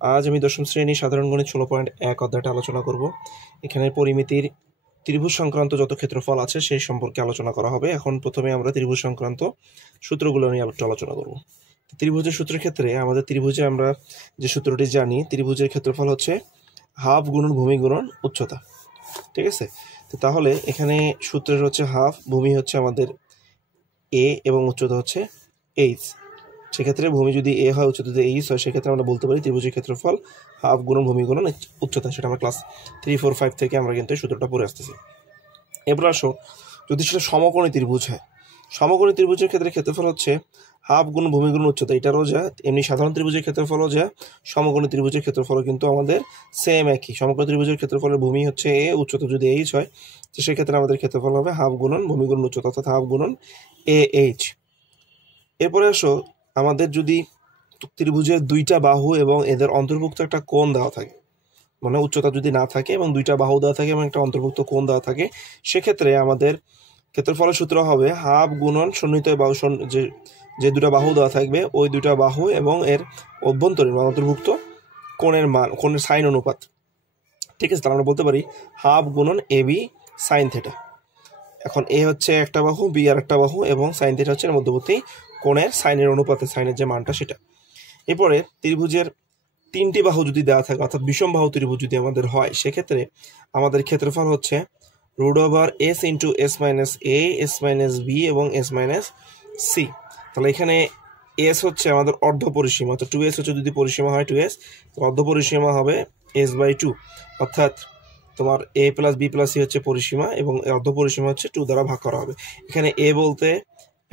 আজ আমি দশম শ্রেণী সাধারণ গণিত 16.1 অধ্যায়টা আলোচনা করব। এখানে পরিমিতির ত্রিভুজ সংক্রান্ত যত ক্ষেত্রফল আছে সেই সম্পর্কে আলোচনা করা হবে। এখন প্রথমে আমরা ত্রিভুজ সংক্রান্ত সূত্রগুলো নিয়ে আলোচনা করব। ত্রিভুজের সূত্রের ক্ষেত্রে আমাদের ত্রিভুজে আমরা যে সূত্রটি জানি, ত্রিভুজের ক্ষেত্রফল হচ্ছে হাফ গুণন ভূমি গুণন উচ্চতা। ঠিক আছে, তো তাহলে এখানে সূত্রের হচ্ছে হাফ, ভূমি হচ্ছে আমাদের এ এবং উচ্চতা হচ্ছে এইচ। সেক্ষেত্রে ভূমি যদি এ হয়, উচ্চতা যদি এইচ হয়, সেক্ষেত্রে আমরা বলতে পারি ত্রিভুজের ক্ষেত্রফল হাফ গুণন ভূমি গুণন উচ্চতা। সেটা আমরা ক্লাস 3, 4, 5 থেকে আমরা কিন্তু এই সূত্রটা পড়ে আসতেছি। এরপর আসো, যদি সেটা সমকোণী ত্রিভুজ হয়, সমকোণী ত্রিভুজের ক্ষেত্রে ক্ষেত্রফল হচ্ছে হাফ গুণ ভূমি গুণ উচ্চতা। এটারও যা এমনি সাধারণ ত্রিভুজের ক্ষেত্রফলও যা, সমকোণী ত্রিভুজের ক্ষেত্রফলও কিন্তু আমাদের সেম একই। সমকোণী ত্রিভুজের ক্ষেত্রফলের ভূমি হচ্ছে এ, উচ্চতা যদি এইচ হয়, তো সেক্ষেত্রে আমাদের ক্ষেত্রফল হবে হাফ গুণন ভূমি গুণ উচ্চতা, অর্থাৎ হাফ গুণন এ এইচ। এরপরে আসো, আমাদের যদি ত্রিভুজের দুইটা বাহু এবং এদের অন্তর্ভুক্ত একটা কোণ দেওয়া থাকে, মানে উচ্চতা যদি না থাকে এবং দুইটা বাহু দেওয়া থাকে এবং একটা অন্তর্ভুক্ত কোণ দেওয়া থাকে, সেক্ষেত্রে আমাদের ক্ষেত্রফলের সূত্র হবে হাফ গুণন সন্নিহিত বাহু, যে দুটা বাহু দেওয়া থাকবে ওই দুটা বাহু এবং এর অভ্যন্তরীণ বা অন্তর্ভুক্ত কোণের মান, কোণের সাইন অনুপাত। ঠিক আছে, তাহলে আমরা বলতে পারি হাফ গুণন এ বি সাইন থেটা। এখন এ হচ্ছে একটা বাহু, বি আর একটা বাহু, এবং সাইন থেটা হচ্ছে মধ্যবর্তী কোণের সাইনের অনুপাতে, সাইনের যে মানটা সেটা। এরপরে ত্রিভুজের তিনটি বাহু যদি দেওয়া থাকে, অর্থাৎ বিষম বাহু ত্রিভুজ যদি আমাদের হয়, সেক্ষেত্রে আমাদের ক্ষেত্রফল হচ্ছে root over s into s minus a, s minus b এবং এস মাইনাস সি। তাহলে এখানে এস হচ্ছে আমাদের অর্ধ পরিসীমা, তো 2s হচ্ছে যদি পরিসীমা হয় 2s, অর্ধ পরিসীমা হবে s/2, অর্থাৎ তোমার a plus B plus C হচ্ছে পরিসীমা এবং অর্ধ পরিসীমা হচ্ছে 2 দ্বারা ভাগ করা হবে। এখানে a বলতে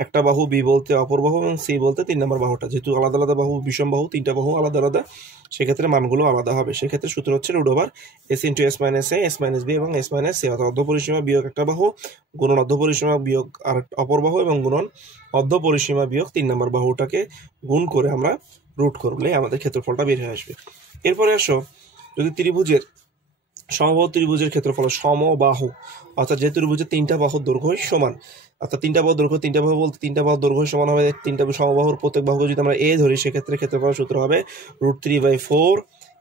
একটা বাহু, বি বলতে অপর বাহু এবং সি বলতে 3 নম্বর বাহুটা। যেহেতু আলাদা আলাদা বাহু, বিষম বাহু, তিনটা বাহু আলাদা আলাদা, সেক্ষেত্রে মানগুলো আলাদা হবে। সেক্ষেত্রে সূত্র হচ্ছে root over s into s minus a, s minus b এবং এস মাইনাস সি, অর্থাৎ অর্ধ পরিসীমা বিয়োগ একটা বাহু গুণন অর্ধ পরিসীমা বিয়োগ আর অপর বাহু এবং গুণন অর্ধ পরিসীমা বিয়োগ 3 নম্বর বাহুটাকে গুণ করে আমরা রুট করলে আমাদের ক্ষেত্রফলটা বের হয়ে আসবে। এরপরে আসো, যদি ত্রিভুজের সমবাহু ত্রিভুজের ক্ষেত্রফল সমবাহু, অর্থাৎ যে ত্রিভুজের তিনটা বাহুর দৈর্ঘ্য সমান, অর্থাৎ তিনটা বাহুর দৈর্ঘ্য, তিনটা বাহু বলতে তিনটা বাহুর দৈর্ঘ্য সমান হবে, তিনটা সমবাহুর প্রত্যেক বাহুকে যদি আমরা এ ধরি, সেক্ষেত্রে ক্ষেত্রফল সূত্র হবে √3/4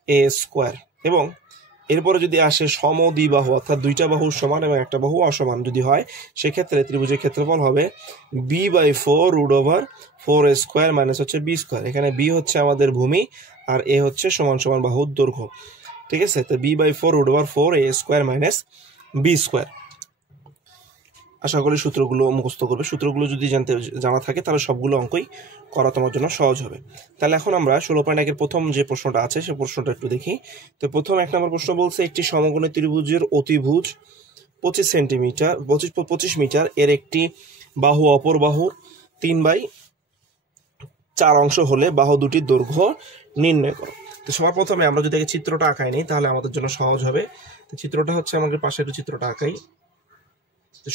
a স্কোয়ার। এবং এরপরে যদি আসে সমদ্বিবাহু, অর্থাৎ দুইটা বাহু সমান এবং একটা বাহু অসমান যদি হয়, সেক্ষেত্রে ত্রিভুজের ক্ষেত্রফল হবে b/4 √4a স্কোয়ার মাইনাস হচ্ছে b স্কোয়ার। এখানে b হচ্ছে আমাদের ভূমি আর a হচ্ছে সমান সমান বাহুর দৈর্ঘ্য। ঠিক আছে, তো b/4 √4 a square minus b square. আশা করি সূত্রগুলো মুখস্থ করবে। সূত্রগুলো যদি জানা থাকে তাহলে সবগুলো অঙ্কই করা তোমার জন্য সহজ হবে। তাহলে এখন আমরা 16.1 এর প্রথম যে প্রশ্নটা আছে সেই প্রশ্নটা একটু দেখি। তো প্রথম 1 নম্বর প্রশ্ন বলছে, একটি সমকোণী ত্রিভুজের অতিভুজ 25 মিটার এর একটি বাহু অপর বাহুর 3/4 অংশ হলে বাহু দুটির দৈর্ঘ্য নির্ণয় করো। তো সবার প্রথমে আমরা যদি চিত্রটা আঁকাই নিই তাহলে আমাদের জন্য সহজ হবে। তো চিত্রটা হচ্ছে, আমাদের পাশে একটু চিত্রটা আঁকাই।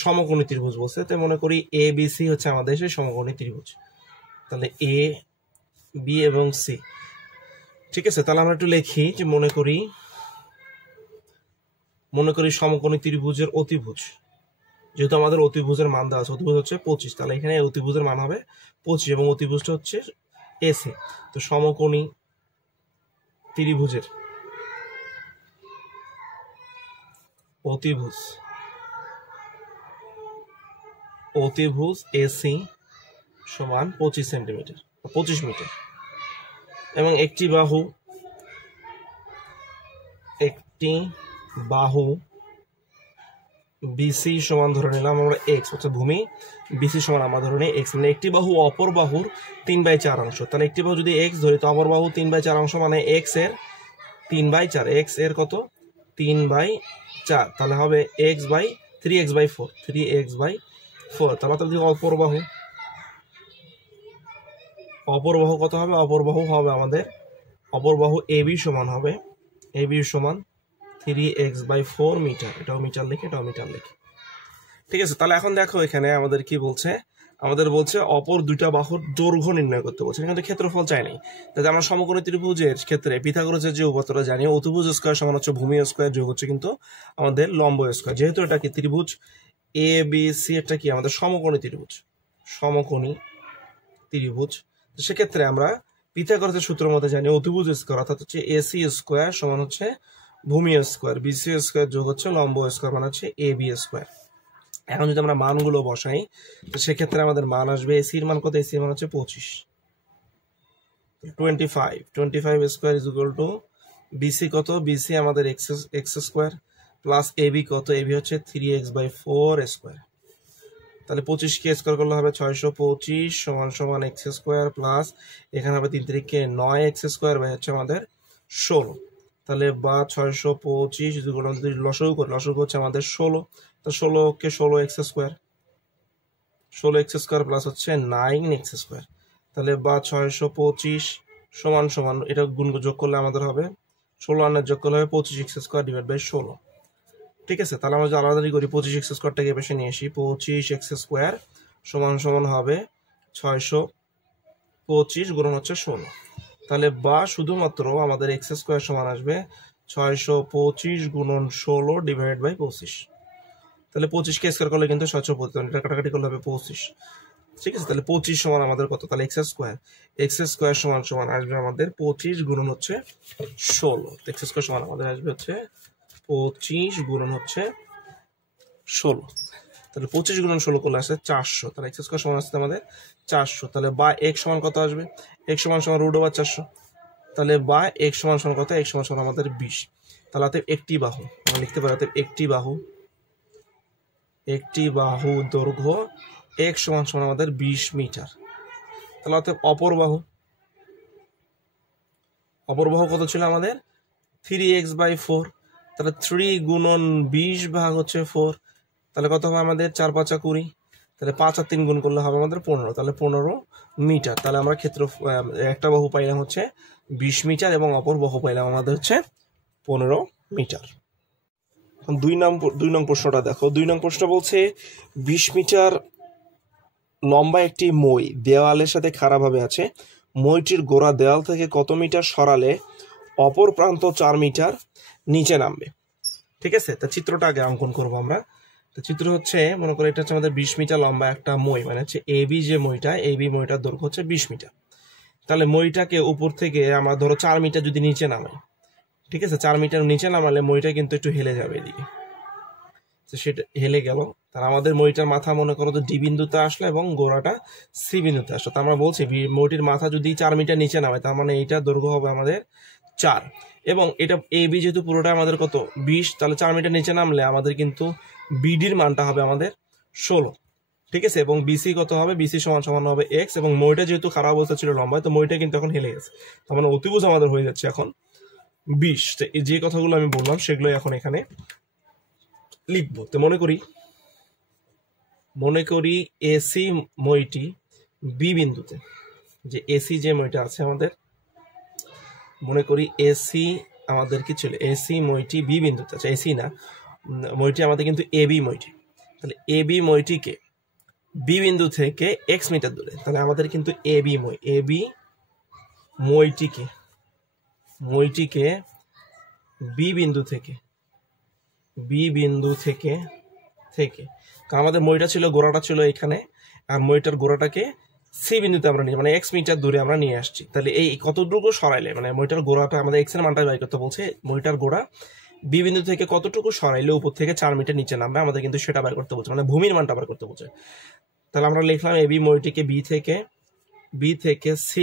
সমকোণী ত্রিভুজ বলছে, তো মনে করি এ বি সি হচ্ছে আমাদের সেই সমকোণী ত্রিভুজ। তাহলে এ বি এবং সি, ঠিক আছে। তাহলে আমরা একটু লিখি যে মনে করি সমকোণী ত্রিভুজের অতিভুজ, যেহেতু আমাদের অতিভুজের মান দেওয়া আছে, অতিভুজ হচ্ছে 25, তাহলে এখানে অতিভুজের মান হবে 25 এবং অতিভুজটা হচ্ছে এসি। তো সমকোণী ত্রিভুজের অতিভুজ এসি সমান 25 সেন্টিমিটার, 25 মিটার, এবং একটি বাহু বিসি সমান ধরে নিলাম আমরা এক্স, অর্থাৎ ভূমি বিসি সমান আমরা ধরে নিই এক্স, মানে একটি বাহু অপর বাহুর 3/4 অংশ। তাহলে একটি বাহু যদি এক্স ধরি, তো অপর বাহু 3/4 অংশ, মানে এক্স এর 3/4, এক্স এর কত 3/4, তাহলে হবে x/3x/4, 3x/4। তাহলে যদি অপর বাহু কত হবে, অপর বাহু হবে আমাদের এবি সমান হবে 3x/4 মিটার। এটাও মিটার লিখে, ঠিক আছে। তাহলে এখন দেখো এখানে আমাদের কি বলছে, আমাদের বলছে অপর দুইটা বাহুর দৈর্ঘ্য নির্ণয় করতে বলছে, কিন্তু ক্ষেত্রফল চাই নাই। তাহলে আমরা সমকোণী ত্রিভুজের ক্ষেত্রে পিথাগোরাসের যে উপপাদ্যটা জানি, অতিভুজ স্কয়ার সমান হচ্ছে ভূমি স্কয়ার যোগ হচ্ছে কিন্তু আমাদের লম্ব স্কয়ার। যেহেতু এটা কি ত্রিভুজ এ বি সি, এটা কি আমাদের সমকোণী ত্রিভুজ, সেক্ষেত্রে আমরা পিথাগোরাসের সূত্রের মধ্যে জানি অতিভুজ স্কয়ার অর্থাৎ হচ্ছে এসি স্কয়ার সমান হচ্ছে ভূমি স্কয়ার, বিসি স্কয়ার যোগ হচ্ছে লম্ব স্কয়ার মানে হচ্ছে এবি স্কয়ার। এখন যদি আমরা মানগুলো বসাই তো সেক্ষেত্রে আমাদের মান আসবে এসির মান কত, এসির মান হচ্ছে 25, 25 square is equal to BC কত, বিসি আমাদের এক্স স্কয়ার প্লাস এবি কত, এবি হচ্ছে 3x/4 স্কয়ার। তাহলে 25 কে স্কয়ার করলে হবে 625 সমান সমান এক্স স্কয়ার প্লাস এখানে হবে 3 3 কে 9x স্কয়ার বাই হচ্ছে আমাদের 16। তাহলে বা 625 যদি লসাগু করি, লসাগু হচ্ছে আমাদের 16, তো 16 কে 16x square, 16x square plus হচ্ছে 9x স্কয়ার। তাহলে বা 625 সমান সমান এটা গুণ যোগ করলে আমাদের হবে 16 আর যোগ করলে হবে 25x স্কয়ার ডিভাইড বাই 16। ঠিক আছে, তাহলে আমরা যদি আলাদাই করি 25x স্কয়ারটাকে বেশি নিয়ে আসি, 25x স্কয়ার সমান সমান হবে 625 গুণন হচ্ছে 16। তাহলে বা শুধুমাত্র আমাদের এক্স স্কয়ার সমান আসবে 625 গুণন 16 ডিভাইড বাই 25। তাহলে 25 কে স্কয়ার করলে কিন্তু 725, এটা কাটাকাটি করলে হবে 25। ঠিক আছে, তাহলে 25 সমান আমাদের কত, তাহলে এক্স স্কয়ার সমান সমান আসবে আমাদের 25 গুণন হচ্ছে 16। এক্স স্কয়ার সমান আমাদের আসবে হচ্ছে 25 গুণন হচ্ছে 16। তাহলে 25 গুণন 16 করলে আসছে 400, তাহলে এক্স স্কয়ার সমান আসছে আমাদের 400। তাহলে বা এক্স সমান কত আসবে, এক্স সমান সমান √400। তাহলে বা এক্স সমান সমান কত, এক্স সমান সমান আমাদের 20। তাহলে অতএব একটি বাহু আমরা লিখতে পারি, অতএব একটি বাহু দৈর্ঘ্য এক্স সমান সমান আমাদের 20 মিটার। তাহলে অতএব অপর বাহু কত ছিল আমাদের 3x/4, তাহলে 3 গুণন 20 ভাগ হচ্ছে 4, তাহলে কত হবে আমাদের 4 5 20, তাহলে 5 আর 3 গুণ করলে হবে আমাদের 15, তাহলে 15 মিটার। তাহলে আমরা ক্ষেত্র একটা বাহু পাইলাম হচ্ছে 20 মিটার এবং অপর বাহু পাইলাম আমাদের হচ্ছে 15 মিটার। 2 নং প্রশ্নটা দেখো, 2 নং প্রশ্ন বলছে 20 মিটার লম্বা একটি মই দেওয়ালের সাথে খাড়াভাবে আছে, মইটির গোড়া দেওয়াল থেকে কত মিটার সরালে অপর প্রান্ত 4 মিটার নিচে নামবে। ঠিক আছে, তা চিত্রটা আগে অঙ্কন করবো আমরা। তো চিত্র হচ্ছে, মনে করো এটা হচ্ছে আমাদের 20 মিটার লম্বা একটা মই, মানে হচ্ছে এবি যে মইটা, এবি মইটার দৈর্ঘ্য হচ্ছে 20 মিটার। তাহলে মইটাকে উপর থেকে আমরা ধরো 4 মিটার যদি নিচে নামাই, ঠিক আছে, 4 মিটার নিচে নামালে মইটা কিন্তু একটু হেলে যাবে এদিকে, তো সেটা হেলে গেল। তার আমাদের মইটার মাথা মনে করো তো ডি বিন্দুতে আসলো এবং গোড়াটা সি বিন্দুতে আসলো। তো আমরা বলছি মইটির মাথা যদি 4 মিটার নিচে নামে তার মানে এইটার দৈর্ঘ্য হবে আমাদের 4, এবং এটা এবি যেহেতু পুরোটা আমাদের কত 20, তাহলে 4 মিটার নিচে নামলে আমাদের কিন্তু বিডির মানটা হবে আমাদের 16। ঠিক আছে, এবং বিসি কত হবে, বিসি সমান সমান হবে এক্স, এবং মইটা যেহেতু খারাপ অবস্থা ছিল লম্বা, তো মইটা কিন্তু এখন হেলে গেছে, তার মানে অতিভুজ আমাদের হয়ে যাচ্ছে এখন 20। তো যে কথাগুলো আমি বললাম সেগুলো এখন এখানে লিখবো। তো মনে করি এসি মইটি বি বিন্দুতে, যে এসি যে মইটা আছে আমাদের, মনে করি এসি আমাদের কি ছিল, এসি মইটি বি বিন্দুতে আছে, এসি না মইটি আমাদের কিন্তু এবি মইটি। তাহলে এবি মইটিকে বি বিন্দু থেকে এক্স মিটার দূরে, তাহলে আমাদের কিন্তু এবি মইটিকে বি বিন্দু থেকে কারণ আমাদের মইটা ছিল, গোড়াটা ছিল এখানে, আর মইটার গোড়াটাকে সি বিন্দুতে আমরা নিয়ে, মানে এক্স মিটার দূরে আমরা নিয়ে আসছি। তাহলে এই কতটুকু সরাইলে, মানে মইটার গোড়াটা আমাদের এক্স এর মানটা বাই করতে বলছে, মইটার গোড়া বি বিন্দু থেকে কতটুকু সরাইলে উপর থেকে 4 মিটার নিচে নামবে, আমাদের কিন্তু সেটা বাই করতে বলছে, মানে ভূমির মানটা বাই করতে বলছে। তাহলে আমরা লিখলাম এবি মইটিকে বি থেকে সি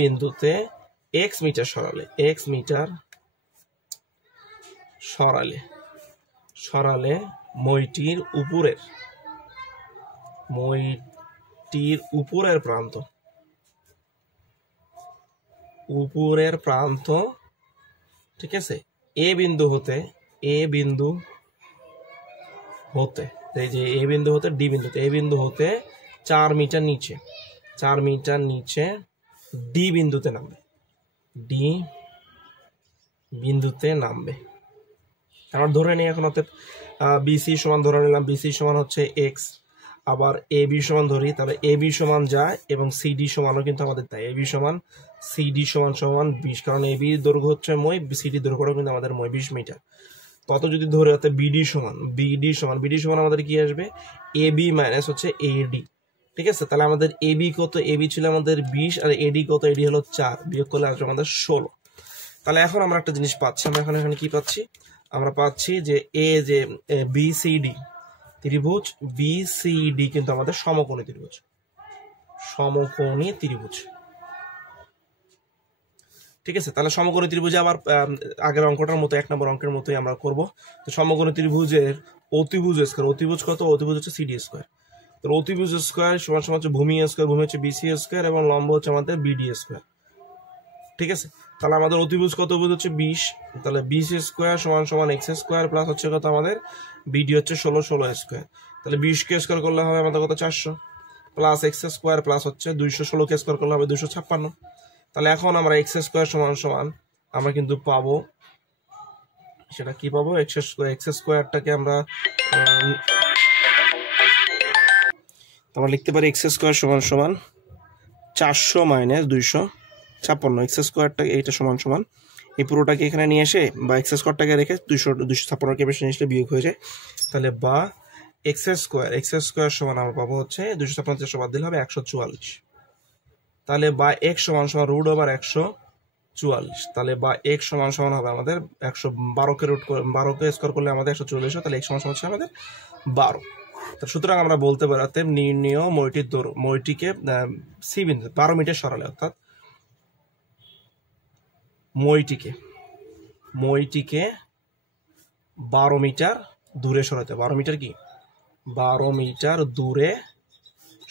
বিন্দুতে এক্স মিটার সরালে মইটির উপরের প্রান্ত, ঠিক আছে, এ বিন্দু হতে এই যে এ বিন্দু হতে ডি বিন্দুতে, এ বিন্দু হতে 4 মিটার নিচে ডি বিন্দুতে নামবে। আমরা ধরে নিই এখন, অতএব বিসি সমান ধরে নিলাম, বিসি সমান হচ্ছে এক্স, আবার এ বি সমান ধরি, তাহলে এ বি সমান যায় এবং সিডি সমানও কিন্তু আমাদের তাই, এ বি সমান সিডি সমান 20, কারণ এ বি দৈর্ঘ্য হচ্ছে মই, সিডি দৈর্ঘ্যটা কিন্তু আমাদের মই 20 মিটার। তত যদি ধরে, অর্থাৎ বিডি সমান আমাদের কি আসবে, এ বি মাইনাস হচ্ছে এডি, ঠিক আছে, তাহলে আমাদের এবি কত, এবি ছিল আমাদের 20 আর এডি কত, এডি হলো 4, বিয়োগ করলে আসবে আমাদের 16। তাহলে এখন আমরা একটা জিনিস পাচ্ছি, আমরা এখানে কি পাচ্ছি, আমরা পাচ্ছি যে যে বিসিডি ত্রিভুজ, বিসিডি কিন্তু আমাদের সমকোণী ত্রিভুজ, সমকোণী ত্রিভুজ। ঠিক আছে, তাহলে সমকোণী ত্রিভুজে আবার আগের অঙ্কটার মতো 1 নম্বর অঙ্কের মতোই আমরা করব। তো সমকোণী ত্রিভুজের অতিভুজ স্কয়ার, অতিভুজ কত, অতিভুজ হচ্ছে সিডি স্কয়ার। তো অতিভুজ স্কয়ার সমান সমান হচ্ছে ভূমি স্কয়ার, ভূমি হচ্ছে বিসি স্কয়ার এবং লম্ব হচ্ছে আমাদের বিডি স্কয়ার। ঠিক আছে, তাহলে আমাদের অতিভুজ কত, অতিভুজ হচ্ছে 20, তাহলে 20 স্কয়ার সমান সমান এক্স স্কয়ার প্লাস হচ্ছে কত আমাদের বিডি হচ্ছে 16 স্কয়ার। তাহলে 20 কে স্কয়ার করলে হবে আমাদের কত 400, প্লাস এক্স স্কয়ার প্লাস হচ্ছে 216 কে স্কয়ার করলে হবে 256। তাহলে এখন আমরা এক্স স্কয়ার সমান সমান আমরা কিন্তু পাবো, সেটা কি পাবো, এক্স স্কয়ারটাকে আমরা লিখতে পারি এক্স স্কয়ার সমান সমান 400 মাইনাস 256, এক্স স্কোয়ারটা এইটা সমান সমান এই পুরোটাকে এখানে নিয়ে এসে বা এক্স স্কোয়ারটাকে রেখে 256কে বেশি নিয়ে আসলে বিয়োগ হয়ে যায়। তাহলে বা এক্স স্কোয়ার সমান আমরা পাবো হচ্ছে 256 বাদ দিলে হবে 144। তাহলে বা এক্স সমান সমান রুট ওভার 144, তাহলে বা এক্স সমান সমান হবে আমাদের 112কে রুট করে 12কে স্কোয়ার করলে আমাদের 144, তাহলে এক্স সমান সমান হচ্ছে আমাদের 12। সুতরাং আমরা বলতে পারতে নির্ণয় মইটিকে সি বিন্দু 12 মিটার সরালে, অর্থাৎ মইটিকে 12 মিটার দূরে সরাতে, 12 মিটার কি 12 মিটার দূরে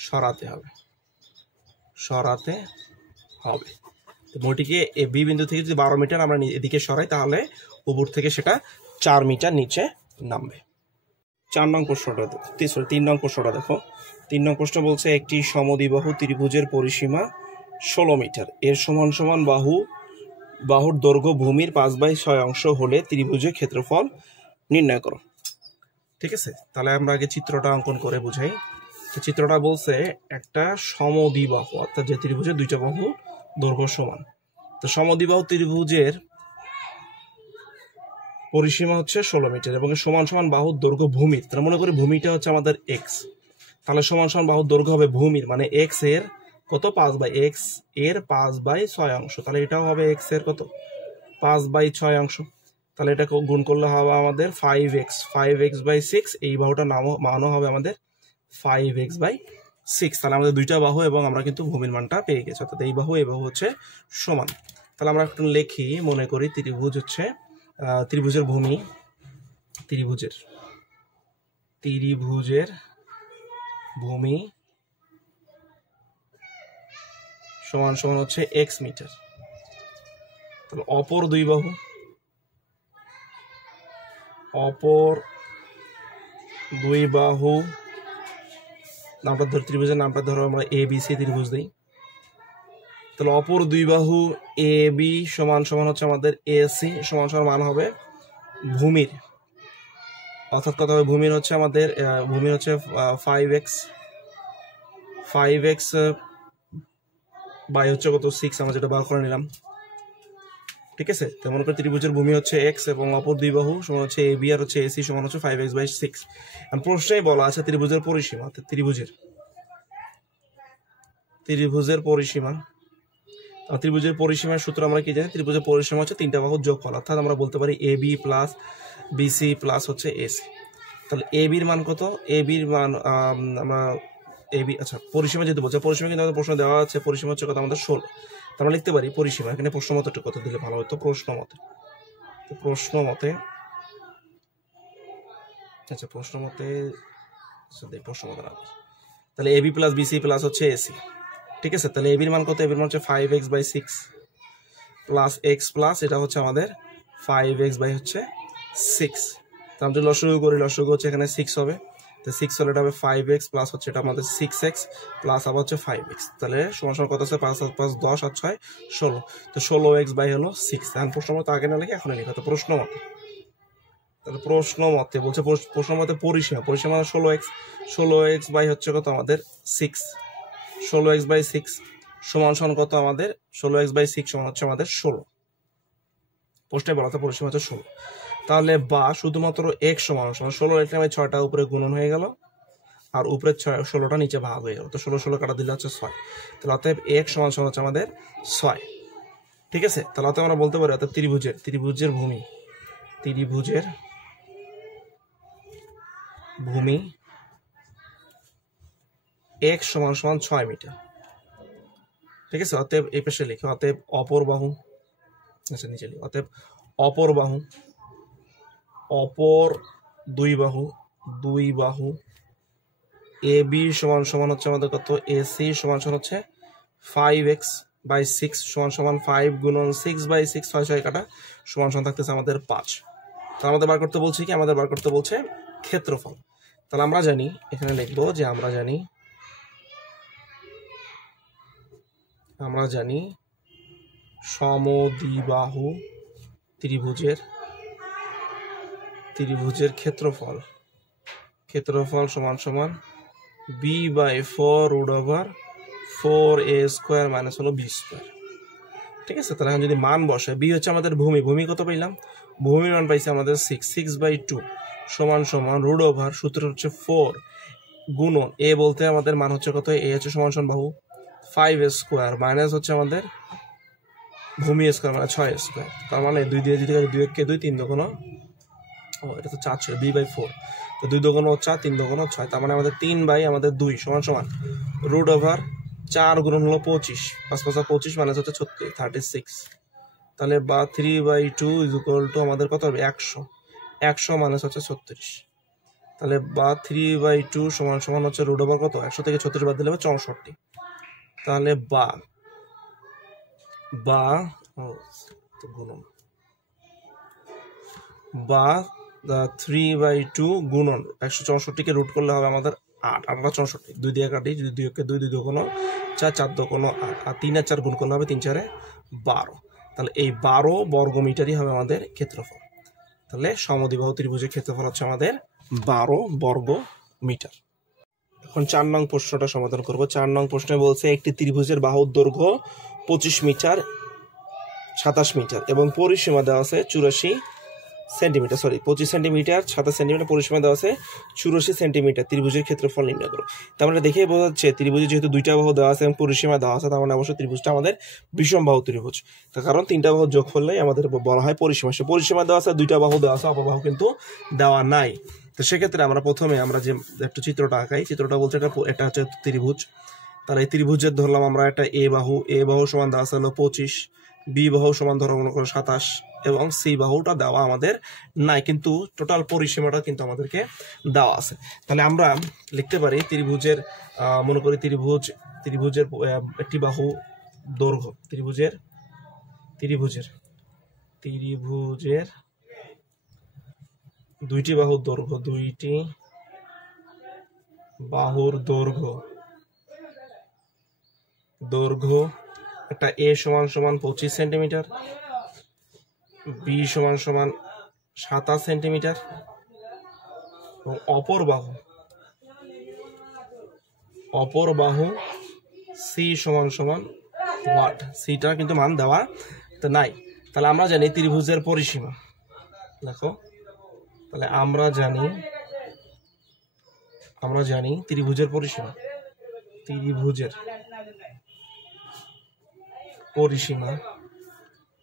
সরাতে হবে, তো মইটিকে বি বিন্দু থেকে যদি 12 মিটার আমরা এদিকে সরাই তাহলে উপর থেকে সেটা 4 মিটার নিচে নামবে। 3 নং প্রশ্নটা দেখো, 3 নং প্রশ্ন বলছে একটি সমদ্বিবাহু ত্রিভুজের পরিসীমা 16 মিটার, এর সমান সমান বাহুর দৈর্ঘ্য ভূমির 5/6 অংশ হলে ত্রিভুজের ক্ষেত্রফল নির্ণয় করো। ঠিক আছে, তাহলে আমরা আগে চিত্রটা অঙ্কন করে বুঝাই। তো চিত্রটা বলছে একটা সমদ্বিবাহু, অর্থাৎ যে ত্রিভুজের দুইটা বাহু দৈর্ঘ্য সমান। তো সমদ্বিবাহু ত্রিভুজের পরিসীমা হচ্ছে 16 মিটার এবং সমান সমান বাহুর দৈর্ঘ্য ভূমির, তাহলে মনে করি ভূমিটা হচ্ছে আমাদের এক্স, তাহলে সমান সমান বাহুর দৈর্ঘ্য হবে ভূমির মানে এক্স এর কত 5/6 অংশ, তাহলে এটাও হবে এক্স এর কত 5/6 অংশ। তাহলে এটা গুণ করলে হবে আমাদের 5x/6, এই বাহুটার মানও হবে আমাদের 5x/6। তাহলে আমাদের দুইটা বাহু এবং আমরা কিন্তু ভূমির মানটা পেয়ে গেছি, অর্থাৎ এই বাহু হচ্ছে সমান। তাহলে আমরা একটু লিখি, মনে করি ত্রিভুজ হচ্ছে ত্রিভুজের ভূমি, ত্রিভুজের ভূমি সমান সমান হচ্ছে এক্স মিটার। তাহলে অপর দুই বাহু নামটা ধর, ত্রিভুজের নামটা ধরো আমরা এ বি সি ত্রিভুজ দিই। তাহলে অপর দুই বাহু এ বি সমান সমান হচ্ছে আমাদের এসি সমান সমান মান হবে ভূমির, অর্থাৎ কত হবে ভূমির হচ্ছে আমাদের ভূমির হচ্ছে 5x বাই হচ্ছে কত 6, আমরা যেটা বার করে নিলাম। ঠিক আছে, তো মনে করি ত্রিভুজের ভূমি হচ্ছে এক্স এবং অপর দুই বাহু সমান হচ্ছে এ বি আর হচ্ছে এসি সমান হচ্ছে 5x/6। প্রশ্নেই বলা আছে ত্রিভুজের পরিসীমা, ত্রিভুজের পরিসীমার সূত্র আমরা কি জানি, ত্রিভুজের পরিসীমা হচ্ছে তিনটা বাহুর যোগফল, অর্থাৎ আমরা বলতে পারি A B plus BC plus হচ্ছে এসি। তাহলে এ বির মান কত, এ বির মান আমরা আচ্ছা পরিসীমা যেহেতু বলছে, পরিসীমা কিন্তু আমাদের প্রশ্ন দেওয়া আছে, পরিসীমা হচ্ছে কত আমাদের 16, আমরা লিখতে পারি পরিসীমা, এখানে প্রশ্ন মতে কত দিলে ভালো হতো, প্রশ্ন মতে তাহলে এবি প্লাস বিসি প্লাস হচ্ছে এসি। ঠিক আছে, তাহলে এবির মান কত, এবির মান হচ্ছে 5x/6 প্লাস এক্স প্লাস এটা হচ্ছে আমাদের 5x/6। তো আমরা লসাগু করি, লসাগু হচ্ছে এখানে 6 হবে, তো 6 হলে এটা হবে 5x প্লাস হচ্ছে এটা আমাদের 6x প্লাস আবার হচ্ছে 5x, তাহলে সমান সমান কত আছে 5 আর 5 10 আর 6 16, তো 16x/6। এখন প্রশ্ন মতে আগে না লিখে এখন লিখা, তো প্রশ্ন মতে, তাহলে প্রশ্ন মতে বলছে প্রশ্ন মতে পরিসীমা 16x হচ্ছে কত আমাদের 6, 16x/6 সমান সমান কত আমাদের 16x/6 সমান হচ্ছে আমাদের 16, প্রশ্নে বলা তো পরিসীমা হচ্ছে 16। তাহলে বা শুধুমাত্র x সমান 16 লিখলে 6টা উপরে গুণন হয়ে গেল, আর উপরে 16টা নিচে ভাগ হয়ে গেল, তো 16 কাটা দিলে হচ্ছে 6। তাহলে অতএব x সমান সমান হচ্ছে আমাদের 6। ঠিক আছে, তাহলে অতএব আমরা বলতে পারি অর্থাৎ ত্রিভুজের ভূমি x সমান সমান 6 মিটার। ঠিক আছে, অতএব এই পাশে লিখি অতএব অপর বাহু, আচ্ছা নিচে লিখি অতএব অপর দুই বাহু এ বি সমান সমান হচ্ছে আমাদের কত, এসি সমান সমান হচ্ছে 5x/6 সমান সমান 5 গুণন 6/6, 6 কাটা সমান সমান থাকতেছে আমাদের 5। তাহলে আমাদের বার করতে বলছে কি, আমাদের বার করতে বলছে ক্ষেত্রফল। তাহলে আমরা জানি, এখানে লিখবো যে আমরা জানি সমদ্বিবাহু ত্রিভুজের ক্ষেত্রফল সমান সমান b/4√4a² মাইনাস হলো b²। ঠিক আছে, তাহলে এখন যদি মান বসে, বি হচ্ছে আমাদের ভূমি কত পাইলাম, ভূমির মান পাইছি আমাদের 6/2 সমান সমান √, সূত্র হচ্ছে 4 গুণন এ বলতে আমাদের মান হচ্ছে কত, এ হচ্ছে সমান সমান বাহু 5a² মাইনাস হচ্ছে আমাদের ভূমি স্কোয়ার মানে 6a²। তার মানে 2 দিয়ে যদি 2 কে 2, 3 দুগুণ, এটা তো 4 ছিল, b/4, তো 2 দুগুণ 4, 3 দুগুণ 6, তার মানে আমাদের 3/2 সমান সমান √4 গুণন হলো 25, 5 5 25 মানে হচ্ছে 36। তাহলে বা 3/2 ইজ ইকুয়াল টু আমাদের কত হবে 100 মানে হচ্ছে 36। তাহলে বা 3/2 সমান সমান হচ্ছে √, কত 100 থেকে 36 বাদ দিলে হবে 64। তাহলে বা 3/2 গুণন 164কে রুট করলে হবে আমাদের 8, 8 64, 2 দিয়ে কাটি, যদি 2 কে 2, 2 দুগুণ 4, 4 দুগুণ 8, আর 3 আর 4 গুণ করলে হবে 3 4 12। তাহলে এই 12 বর্গ মিটারই হবে আমাদের ক্ষেত্রফল। তাহলে সমদ্বিবাহু ত্রিভুজের ক্ষেত্রফল হচ্ছে আমাদের 12 বর্গ মিটার। এখন 4 নং প্রশ্নটা সমাধান করব। 4 নং প্রশ্নে বলছে একটি ত্রিভুজের বাহুর দৈর্ঘ্য 25 মিটার, 27 মিটার এবং পরিসীমা দেওয়া আছে 84 সেন্টিমিটার, 25 সেন্টিমিটার, 27 সেন্টিমিটার, পরিসীমা দেওয়া আছে 84 সেন্টিমিটার। ত্রিভুজের ক্ষেত্রফল নির্ণয় করো। তার মানে দেখে বোঝা যাচ্ছে ত্রিভুজে যেহেতু 2টা বাহু দেওয়া আছে এবং পরিসীমা দেওয়া আছে, তার মানে অবশ্যই ত্রিভুজটা আমাদের বিষম বাহু ত্রিভুজ। তার কারণ 3টা বাহু যোগ করলেই আমাদের বলা হয় পরিসীমা। সে পরিসীমা দেওয়া আছে, 2টা বাহু দেওয়া আছে, অপর বাহু কিন্তু দেওয়া নাই। তো সেক্ষেত্রে আমরা প্রথমে যে একটু চিত্রটা আঁকাই। চিত্রটা বলছে এটা হচ্ছে ত্রিভুজ। তাহলে এই ত্রিভুজের ধরলাম আমরা একটা এ বাহু সমান দেওয়া আছে হলো 25, বি বাহু সমান ধরো মনে করো 27 এবং সি বাহুটা দেওয়া আমাদের নাই, কিন্তু টোটাল পরিসীমাটা কিন্তু আমাদেরকে দেওয়া আছে। তাহলে আমরা লিখতে পারি ত্রিভুজের মনে করি ত্রিভুজের একটি বাহু দৈর্ঘ্য, ত্রিভুজের 2টি বাহুর দৈর্ঘ্য, 2টি বাহুর দৈর্ঘ্য একটা এ সমান সমান 25 সেন্টিমিটার, বি সমান সমান 27 সেন্টিমিটার এবং অপর বাহু সি সমান সমান ওয়াট, সিটা কিন্তু মান দেওয়া তো নাই। তাহলে আমরা জানি ত্রিভুজের পরিসীমা, দেখো তাহলে আমরা জানি ত্রিভুজের পরিসীমা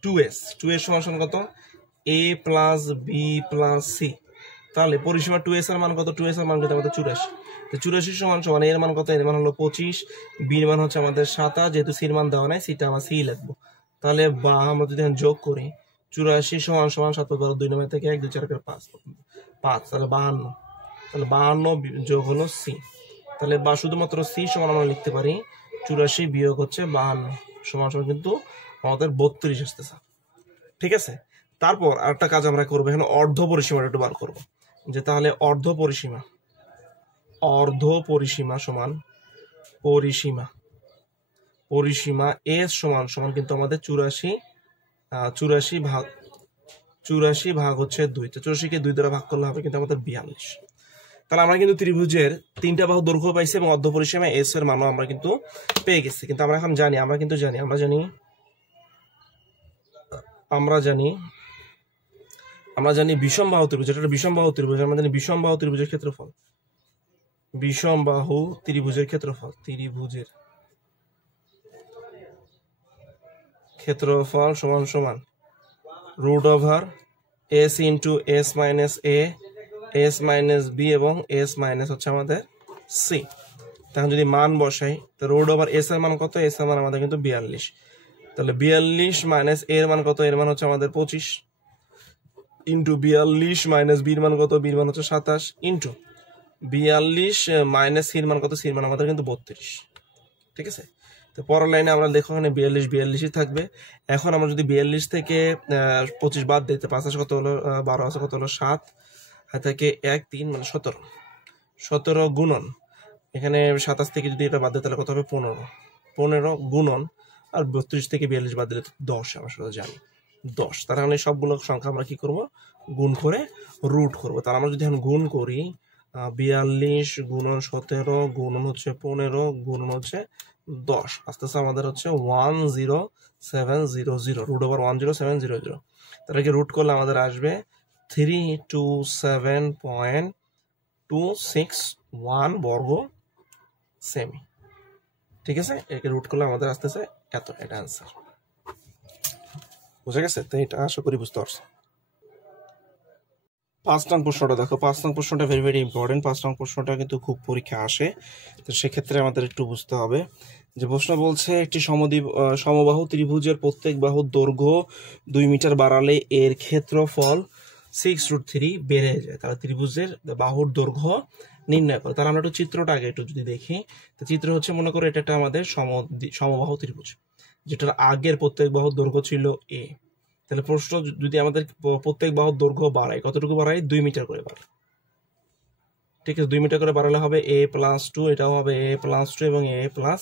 2s সমান সমান কত, a plus B plus C. তাহলে পরিসীমা 2s এর মান কত, 2s এর মান কত আমাদের 84। তো 84 সমান সমান এর মান কত, এর মান হলো 25, বির মান হচ্ছে আমাদের 27, যেহেতু সির মান দেওয়া নাই সিটা আমরা সি লিখবো। তাহলে বা আমরা যদি যোগ করি 84 সমান সমান 7 × 2 9 থেকে 1 2 4 5, তাহলে 52, তাহলে 52 যোগ হলো সি। তাহলে বা শুধুমাত্র সি সমান আমরা লিখতে পারি 84 বিয়োগ হচ্ছে 52 সমান সমান কিন্তু আমাদের 32 আসতেছে। ঠিক আছে, তারপর আরেকটা কাজ আমরা করবো, এখানে অর্ধ পরিসীমাটা একটু বার করবো, যে তাহলে অর্ধ পরিসীমা সমান পরিসীমা এস সমান সমান কিন্তু আমাদের 84 ভাগ হচ্ছে 2, তো 84 কে 2 দ্বারা ভাগ করলে হবে কিন্তু আমাদের 42। তাহলে আমরা কিন্তু ত্রিভুজের 3টা বাহু দৈর্ঘ্য পাইছি এবং অর্ধ পরিসীমা এস এর মানও আমরা কিন্তু পেয়ে গেছি। কিন্তু আমরা এখন জানি বিষম বাহু ত্রিভুজ, এটা বিষম বাহু ত্রিভুজ, আমরা জানি বিষম বাহু ত্রিভুজের ক্ষেত্রফল বিষম বাহু ত্রিভুজের ক্ষেত্রফল, ত্রিভুজের ক্ষেত্রফল সমান সমান root over s into s minus a, s minus b এবং এস মাইনাস হচ্ছে আমাদের সি। তখন যদি মান বসাই তো রুট ওভার এস এর মান কত, এস এর মান আমাদের কিন্তু 42, তাহলে 42 মাইনাস এর মান কত, এর মান হচ্ছে আমাদের 25 ইন্টু 42 মাইনাস বির মান কত, বির মান হচ্ছে 27 ইন্টু 42 মাইনাস সির মান কত, সির মান আমাদের কিন্তু 32। ঠিক আছে, তো পরের লাইনে আমরা দেখো এখানে 42 থাকবে। এখন আমরা যদি 42 থেকে 25 বাদ দিতে, 5 আছে কত হলো 12 আছে কত হলো 7, হাত থেকে 1 3 মানে 17 গুণন এখানে 27 থেকে যদি এটা বাদ দিই তাহলে কত হবে 15 গুণন আর 32 থেকে 42 বাদ দিলে 10, আমরা সেটা জানি 10। তার মানে সবগুলো সংখ্যা আমরা কি করব, গুণ করে রুট করব। তাহলে আমরা যদি এখন গুণ করি 42 গুণন 17 গুণন হচ্ছে 15 গুণন হচ্ছে 10, আস্তে আস্তে আমাদের হচ্ছে 10700 রুট ওভার 10700। তাহলে রুট করলে আমাদের আসবে 327.261 বর্গ সেমি। ঠিক আছে, একে রুট করলে আমাদের আসতেছে এত, এটা অ্যান্সার। বুঝা গেছে? তো এটা আশা করি বুঝতে পারছো। 5 নং প্রশ্নটা দেখো, 5 নং প্রশ্নটা ভেরি ভেরি ইম্পর্টেন্ট। 5 নং প্রশ্নটা কিন্তু খুব পরীক্ষা আসে, তো সেক্ষেত্রে আমাদের একটু বুঝতে হবে যে প্রশ্ন বলছে একটি সমবাহু ত্রিভুজের প্রত্যেক বাহুর দৈর্ঘ্য 2 মিটার বাড়ালে এর ক্ষেত্রফল 6√3 বেড়ে যায়। তাহলে ত্রিভুজের বাহুর দৈর্ঘ্য নির্ণয় করে। তাহলে আমরা একটু চিত্রটা আগে একটু যদি দেখি, তো চিত্র হচ্ছে মনে করো এটা একটা আমাদের সমবাহু ত্রিভুজ, যেটার আগের প্রত্যেক বাহুর দৈর্ঘ্য ছিল এ। তাহলে প্রশ্ন যদি আমাদের প্রত্যেক বাহুর দৈর্ঘ্য বাড়ায়, কতটুকু বাড়ায়, 2 মিটার করে বাড়ায়। ঠিক আছে, 2 মিটার করে বাড়ালে হবে a+2, এটাও হবে a+2 এবং a+2।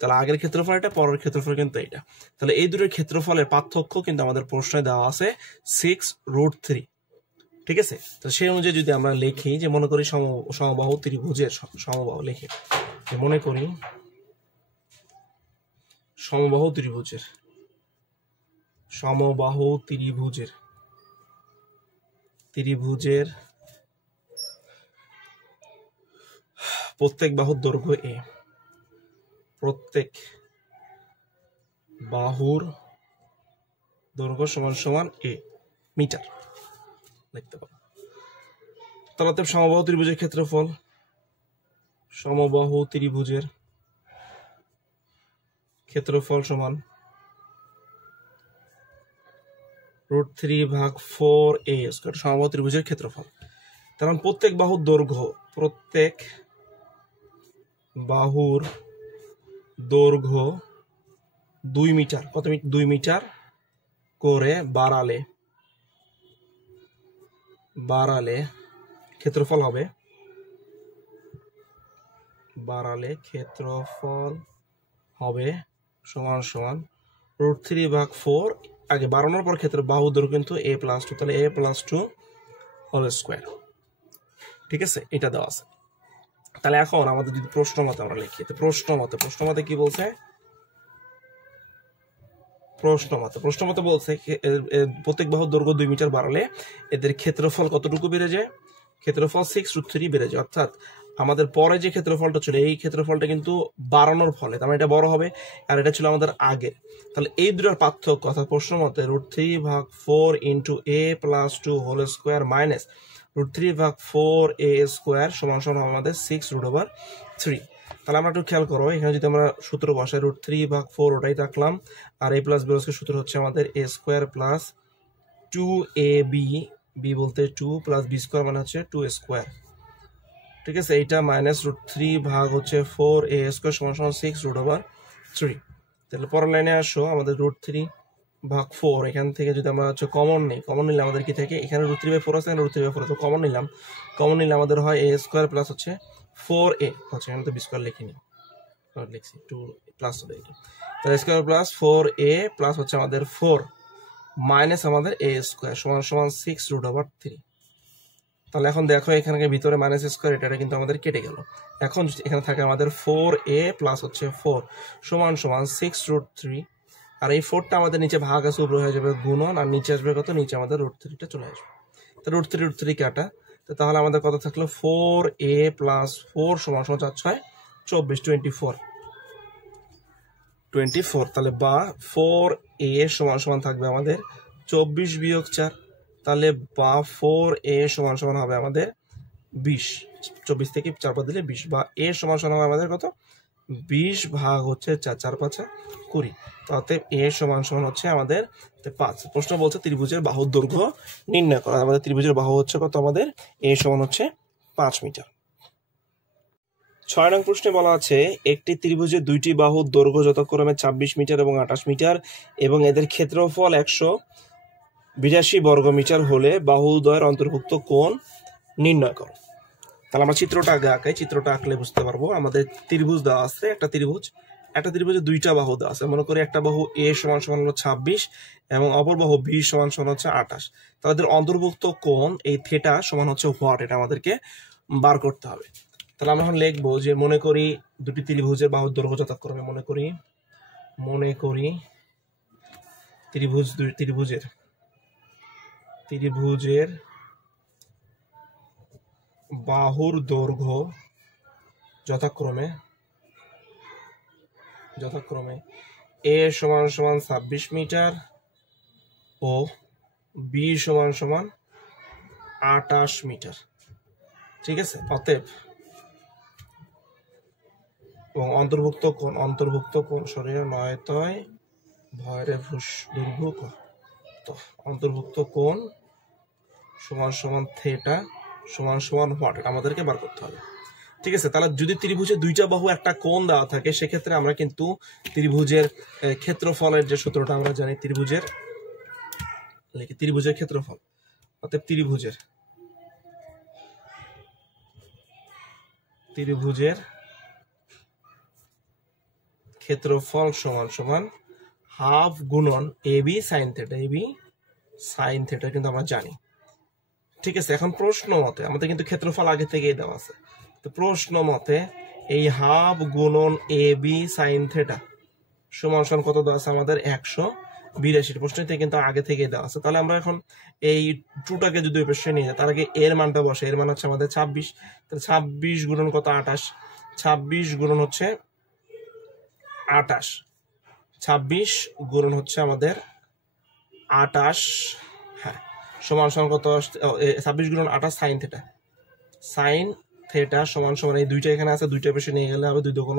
তাহলে আগের ক্ষেত্রফল এটা, পরের ক্ষেত্রফল কিন্তু এটা। তাহলে এই দুটোর ক্ষেত্রফলের পার্থক্য কিন্তু আমাদের প্রশ্নে দেওয়া আছে 6√3। ঠিক আছে, তো সেই অনুযায়ী যদি আমরা লিখি যে মনে করি সমবাহু ত্রিভুজের সমবাহু লিখি, মনে করি সমবাহু ত্রিভুজের প্রত্যেক বাহুর দৈর্ঘ্য এ, প্রত্যেক বাহুর দৈর্ঘ্য সমান সমান এ মিটার লিখতে পারো। তাহলে সমবাহু ত্রিভুজের ক্ষেত্রফল, সমবাহু ত্রিভুজের ক্ষেত্রফল সমান √3/4a², সমবাহু ত্রিভুজের ক্ষেত্রফল। কারণ প্রত্যেক বাহুর দৈর্ঘ্য 2 মিটার, কত 2 মিটার করে বাড়ালে ক্ষেত্রফল হবে সমান সমান √3/4, আগে বাড়ানোর পর ক্ষেত্রে বাহু দৈর্ঘ্য কিন্তু a+2, তাহলে a+2²। ঠিক আছে, এটা দেওয়া আছে। তাহলে এখন আমাদের যদি প্রশ্ন মতে আমরা লিখি, তো প্রশ্ন মতে কি বলছে, প্রশ্ন মতে বলছে প্রত্যেক বাহুর দৈর্ঘ্য 2 মিটার বাড়ালে এদের ক্ষেত্রফল কতটুকু বেড়ে যায়, ক্ষেত্রফল 6√3 বেড়ে যায়। অর্থাৎ আমাদের পরে যে ক্ষেত্রফলটা ছিল এই ক্ষেত্রফলটা কিন্তু বাড়ানোর ফলে, তার মানে এটা বড় হবে, আর এটা ছিল আমাদের আগের। তাহলে এই দুটোর পার্থক্য, অর্থাৎ প্রশ্ন মতে √3/4 ইন্টু a+2² মাইনাস √3/4a² সমান সমান আমাদের 6√3। তাহলে আমরা একটু খেয়াল করো, এখানে যদি আমরা সূত্র বসাই √3/4 ওটাই রাখলাম, আর a প্লাস b সূত্র হচ্ছে আমাদের a² প্লাস 2ab, b বলতে 2 প্লাস b² মানে হচ্ছে 2a²। ঠিক আছে, এইটা মাইনাস √3/4a² সমান সমান 6√3। তাহলে পরের লাইনে আসো, আমাদের √3/4 এখান থেকে যদি আমরা হচ্ছে কমন নিলে আমাদের কি থাকে, এখানে √3/4 আছে, এখানে √3/4 তো কমন নিলে আমাদের হয় a² প্লাস হচ্ছে 4a, হচ্ছে এখানে তো b² লিখিনি, লিখছি 2 প্লাস হবে এটা। তাহলে a² প্লাস 4a প্লাস হচ্ছে আমাদের 4 মাইনাস আমাদের a² সমান সমান 6√3। তাহলে এখন দেখো এখানে ভিতরে -² এটা কিন্তু আমাদের কেটে গেল। এখন এখানে থাকে আমাদের 4a প্লাস হচ্ছে 4 সমান সমান 6√3, আর এই 4টা আমাদের নিচে ভাগ আছে, উপরে হয়ে যাবে গুণন, আর নিচে আসবে কত, নিচে আমাদের √3টা চলে আসবে। তো √3 কাটা, তো তাহলে আমাদের কত থাকলো 4a + 4 = 4 6 24 24 তাহলে বা 4a = থাকবে আমাদের 24 - 4 তাহলে বা 4a = হবে আমাদের 20 24 থেকে 4 বাদ দিলে 20 বা a = হবে আমাদের কত 20 ভাগ হচ্ছে 4 4 5 20 অতএব a = হচ্ছে আমাদের 5 প্রশ্ন বলছে ত্রিভুজের বাহুর দৈর্ঘ্য নির্ণয় করা আমাদের ত্রিভুজের বাহু হচ্ছে কত আমাদের a = হচ্ছে 5 মিটার 6 নং প্রশ্নে বলা আছে একটি ত্রিভুজের দুইটি বাহুর দৈর্ঘ্য যথাক্রমে 26 মিটার এবং 28 মিটার এবং এদের ক্ষেত্রফল 182 বর্গমিটার হলে বাহুদ্বয়ের অন্তর্ভুক্ত কোণ নির্ণয় করো তাহলে আমরা চিত্রটা আগে আঁকাই চিত্রটা আঁকলে বুঝতে পারবো আমাদের ত্রিভুজ দেওয়া আছে একটা ত্রিভুজে দুইটা বাহু দেওয়া আছে মনে করি একটা বাহু a = হলো 26 এবং অপর বাহু b = হচ্ছে 28 তাদের অন্তর্ভুক্ত কোণ এই থিটা সমান হচ্ছে হোয়াট এটা আমাদেরকে বার করতে হবে তাহলে আমরা এখন লিখবো যে মনে করি দুটি ত্রিভুজের বাহুর দৈর্ঘ্য যথাক্রমে মনে করি ত্রিভুজের বাহুর দৈর্ঘ্য যথাক্রমে a = 26 মিটার ও b = 28 মিটার ঠিক আছে অতএব এবং অন্তর্ভুক্ত কোণ শরীরে নয়তয় ভয়রে দুর্ভুক তো অন্তর্ভুক্ত কোণ = থিটা = হোয়াট আমাদেরকে বার করতে হবে ঠিক আছে তাহলে যদি ত্রিভুজে দুইটা বাহু একটা কোণ দেওয়া থাকে সেক্ষেত্রে আমরা কিন্তু ত্রিভুজের ক্ষেত্রফলের যে সূত্রটা আমরা জানি ত্রিভুজের ক্ষেত্রফল অতএব ত্রিভুজের ক্ষেত্রফল = হাফ গুণন ab sin থিটা কিন্তু আমরা জানি ঠিক আছে এখন প্রশ্ন মতে আমাদের কিন্তু ক্ষেত্রফল আগে থেকেই দেওয়া আছে তো প্রশ্ন মতে এই হাফ গুণন ab sin থিটা = কত দেওয়া আছে আমাদের 182 প্রশ্নতে কিন্তু আগে থেকেই দেওয়া আছে তাহলে আমরা এখন এই টুটাকে যদি ওই পাশে নিয়ে যাই তার আগে এর মানটা বসে এর মান হচ্ছে আমাদের 26 তাহলে 26 গুণন কত 28 26 গুণন হচ্ছে 28 26 গুণন হচ্ছে আমাদের 28 হ্যাঁ = কত 26 গুণন 28 sin থিটা = এই দুইটা এখানে আছে দুইটা পেশে নিয়ে গেলে হবে 2 ×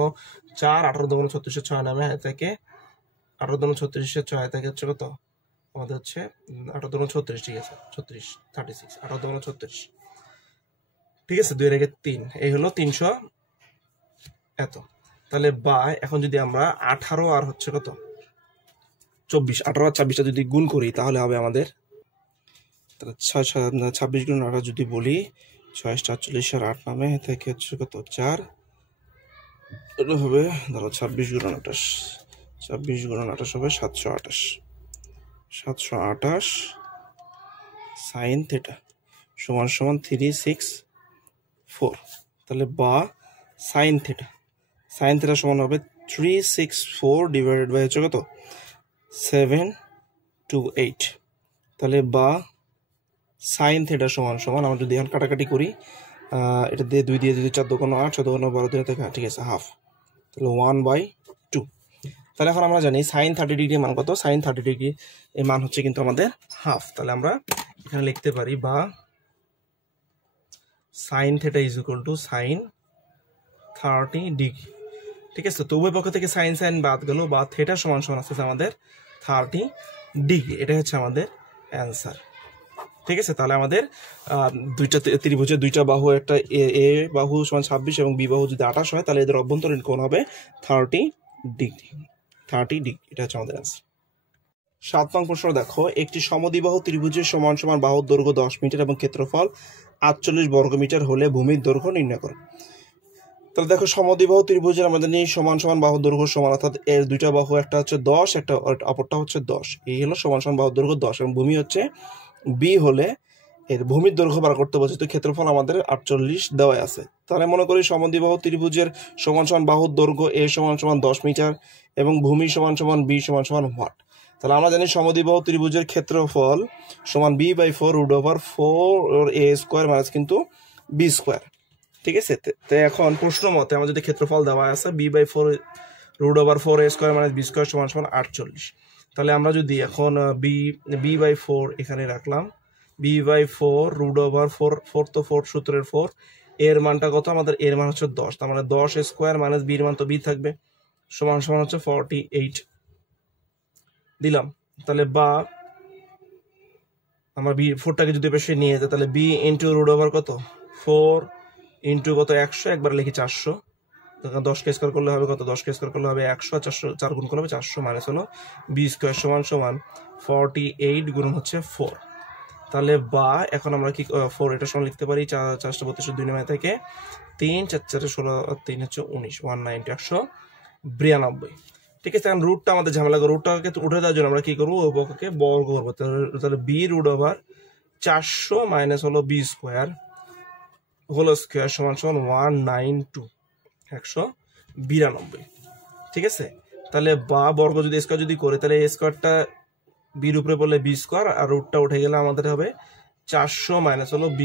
4 18 × 36 6 নামে থেকে 18 × 36 6 থেকে হচ্ছে কত আমাদের হচ্ছে 18 × 36 ঠিক আছে 36 36 18 × 36 ঠিক আছে 2 এর আগে 3 এই হলো 300 এত তাহলে বা এখন যদি আমরা 18 আর হচ্ছে কত 24 18 আর 26টা যদি গুণ করি তাহলে হবে আমাদের 26 গুণ 18 যদি বলি 6 48 আর 8 নামে থেকে হচ্ছে কত 4 এটা হবে ধরো 26 গুণ 28 হবে 728 sin থিটা = 364 তাহলে বা sin থিটা সমান হবে 364 ডিভাইডেড বাই হচ্ছে কত 728 তাহলে বা sin থিটা সমান আমরা যদি এখন কাটাকাটি করি এটা দিয়ে 2 দিয়ে যদি 4 × 8 4 × 12 দিয়ে থাকে ঠিক আছে হাফ তাহলে 1/2 তাহলে এখন আমরা জানি sin 30 ডিগ্রি মান কত sin 30 ডিগ্রি এর মান হচ্ছে কিন্তু আমাদের হাফ তাহলে আমরা এখানে লিখতে পারি বা sin থিটা = sin 30 ডিগ্রি ঠিক আছে তো উভয় পক্ষ থেকে sin বাদ গেল বা থিটা = আছে আমাদের 30 ডিগ্রি এটা হচ্ছে আমাদের অ্যান্সার ঠিক আছে তাহলে আমাদের দুইটা ত্রিভুজের দুইটা বাহু একটা এ বাহু = 26 এবং বি বাহু যদি 28 হয় তাহলে এদের অভ্যন্তরীণ কোণ হবে 30 ডিগ্রি এটা হচ্ছে আমাদের অ্যান্সার 7 নং প্রশ্ন দেখো একটি সমদ্বিবাহু ত্রিভুজের সমান বাহুর দৈর্ঘ্য 10 মিটার এবং ক্ষেত্রফল 48 বর্গমিটার হলে ভূমির দৈর্ঘ্য নির্ণয় করো তাহলে দেখো সমদ্বিবাহু ত্রিভুজের আমাদের নিয়ে সমান বাহুর দৈর্ঘ্য সমান অর্থাৎ এর দুইটা বাহু একটা হচ্ছে 10 একটা অপরটা হচ্ছে 10 এই হলো সমান বাহুর দৈর্ঘ্য 10 এবং ভূমি হচ্ছে বি হলে এর ভূমির দৈর্ঘ্য বার করতে বলছে তো ক্ষেত্রফল আমাদের 48 দেওয়া আছে তাহলে মনে করি সমদ্বিবাহু ত্রিভুজের সমান বাহুর দৈর্ঘ্য a = 10 মিটার এবং ভূমি = b = হোয়াট তাহলে আমরা জানি সমদ্বিবাহু ত্রিভুজের ক্ষেত্রফল সমান b/4√4 a² মাইনাস কিন্তু b²। ঠিক আছে, তো এখন প্রশ্ন মতে আমার যদি ক্ষেত্রফল দেওয়া আছে b/4√4 a² মাইনাস b² সমান 48। তাহলে আমরা যদি এখন b/4 এখানে রাখলাম, b/4√4 তো 4 সূত্রের 4, এর মানটা কত আমাদের, এর মান হচ্ছে 10, তার মানে 10² মাইনাস বির মান তো b থাকবে, সমান হচ্ছে 48 দিলাম। তাহলে বা আমরা b4টাকে যদি পাশে নিয়ে যাই তাহলে b ইন্টু √, কত 4 ইন্টু কত 100, একবার লিখি 400, 10কে স্কোয়ার করলে হবে কত, 10কে স্কোয়ার করলে হবে 100, 400 4 গুণ করলে হবে 400, মাইনাস হলো b² সমান 48 গুণ হচ্ছে 4। তাহলে বা এখন আমরা কি 4 এটা সমান লিখতে পারি 4 4 32 2 9 থেকে 3 4 4 16 3 হচ্ছে 19, 190 192। ঠিক আছে, এখন রুটটা আমাদের ঝামেলা করবো, রুটটাকে উঠে দেওয়ার জন্য আমরা কি করবো, ওই পক্ষকে বর্গ করবো। তাহলে b√400 মাইনাস হলো b² হোল স্কোয়ার সমান 192 192। ঠিক আছে, তাহলে বা বর্গ যদি স্কোয়ার যদি করে তাহলে স্কোয়ারটা বির উপরে পড়লে b² আর রুটটা উঠে গেলে আমাদের হবে 400 মাইনাস হলো b²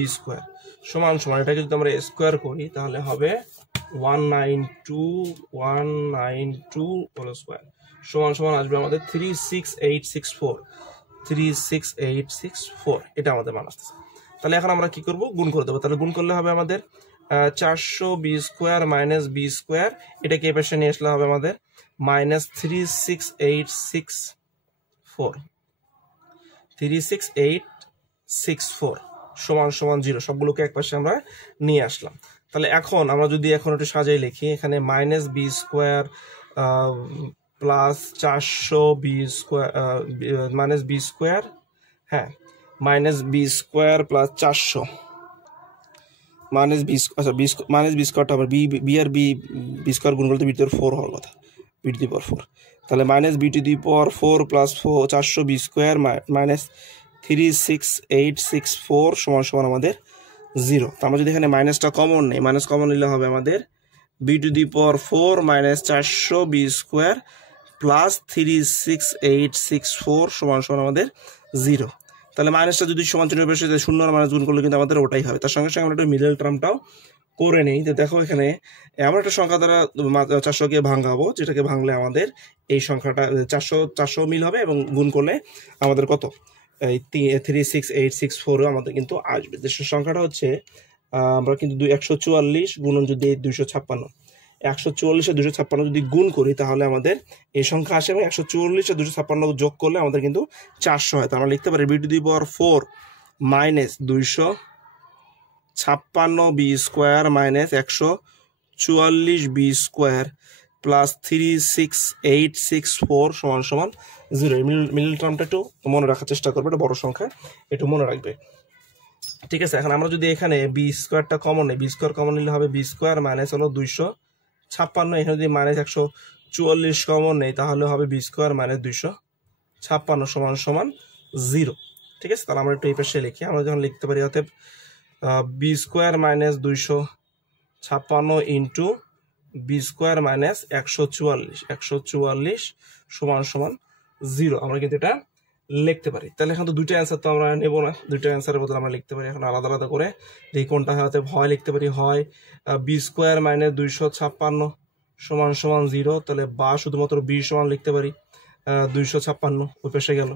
সমান এটাকে যদি আমরা স্কোয়ার করি তাহলে হবে 192 হোল স্কোয়ার সমান আসবে আমাদের 36864 এটা আমাদের মান আসতেছে। তাহলে এখন আমরা কি করব, গুণ করে দেবো। তাহলে গুণ করলে হবে আমাদের 400 b² মাইনাস b², এটাকে এই পাশে নিয়ে আসলে হবে আমাদের মাইনাস 36864 সমান 0, সবগুলোকে এক পাশে আমরা নিয়ে আসলাম। তাহলে এখন আমরা যদি এখন একটু সাজাই লিখি, এখানে minus b² plus 400 b² minus b², হ্যাঁ minus b² plus 400 minus b, আচ্ছা মাইনাস b²টা আবার b আর b² গুণ করলে b² 4 হওয়ার কথা, b⁴। তাহলে minus b⁴ plus 400 b² minus 36864 সমান আমাদের 0। তো আমরা যদি এখানে মাইনাসটা কমন নেই, মাইনাস কমন নিলে হবে আমাদের b⁴ মাইনাস 400 b² প্লাস 36864 সমান আমাদের 0। তাহলে মাইনাসটা যদি সমান চিহ্নের পাশে শূন্য আর মাইনাস গুণ করলে কিন্তু আমাদের ওটাই হবে। তার সঙ্গে আমরা একটা মিডল টার্মটাও করে নেই। তো দেখো এখানে এমন একটা সংখ্যা দ্বারা 400কে ভাঙাবো, যেটাকে ভাঙলে আমাদের এই সংখ্যাটা 400 মিল হবে এবং গুণ করলে আমাদের কত, এই 36864 আমাদের কিন্তু আসবে। দেশের সংখ্যাটা হচ্ছে আমরা কিন্তু 144 গুণন যদি 256, 144 আর 256 যদি গুণ করি তাহলে আমাদের এই সংখ্যা আসে এবং 144 আর 256 যোগ করলে আমাদের কিন্তু 400 হয়। তো আমরা লিখতে পারি b⁴ minus 256 b² minus 144 b² plus 36864 সমান 0। মিডল টার্মটা একটু মনে রাখার চেষ্টা করবে, এটা বড় সংখ্যা, একটু মনে রাখবে। ঠিক আছে, এখন আমরা যদি এখানে b²টা কমন নেই, b² কমন নিলে হবে b² মাইনাস হলো 256, এখানে যদি মাইনাস 144 কমন নেই তাহলে হবে b² মাইনাস 256 সমান 0। ঠিক আছে, তাহলে আমরা একটু এই পাশে লিখি, আমরা যখন লিখতে পারি অতএব b² minus 256 into b² minus 144 সমান 0, আমরা কিন্তু এটা লিখতে পারি। তাহলে এখন তো দুইটা অ্যান্সার তো আমরা নেব না, দুইটা অ্যান্সারের বদলে আমরা লিখতে পারি এখন আলাদা আলাদা করে, দেখি কোনটা হয়তো হয় লিখতে পারি, হয় b² মাইনাস 256 সমান 0, তাহলে বা শুধুমাত্র b সমান লিখতে পারি 256, ওই পেশে গেল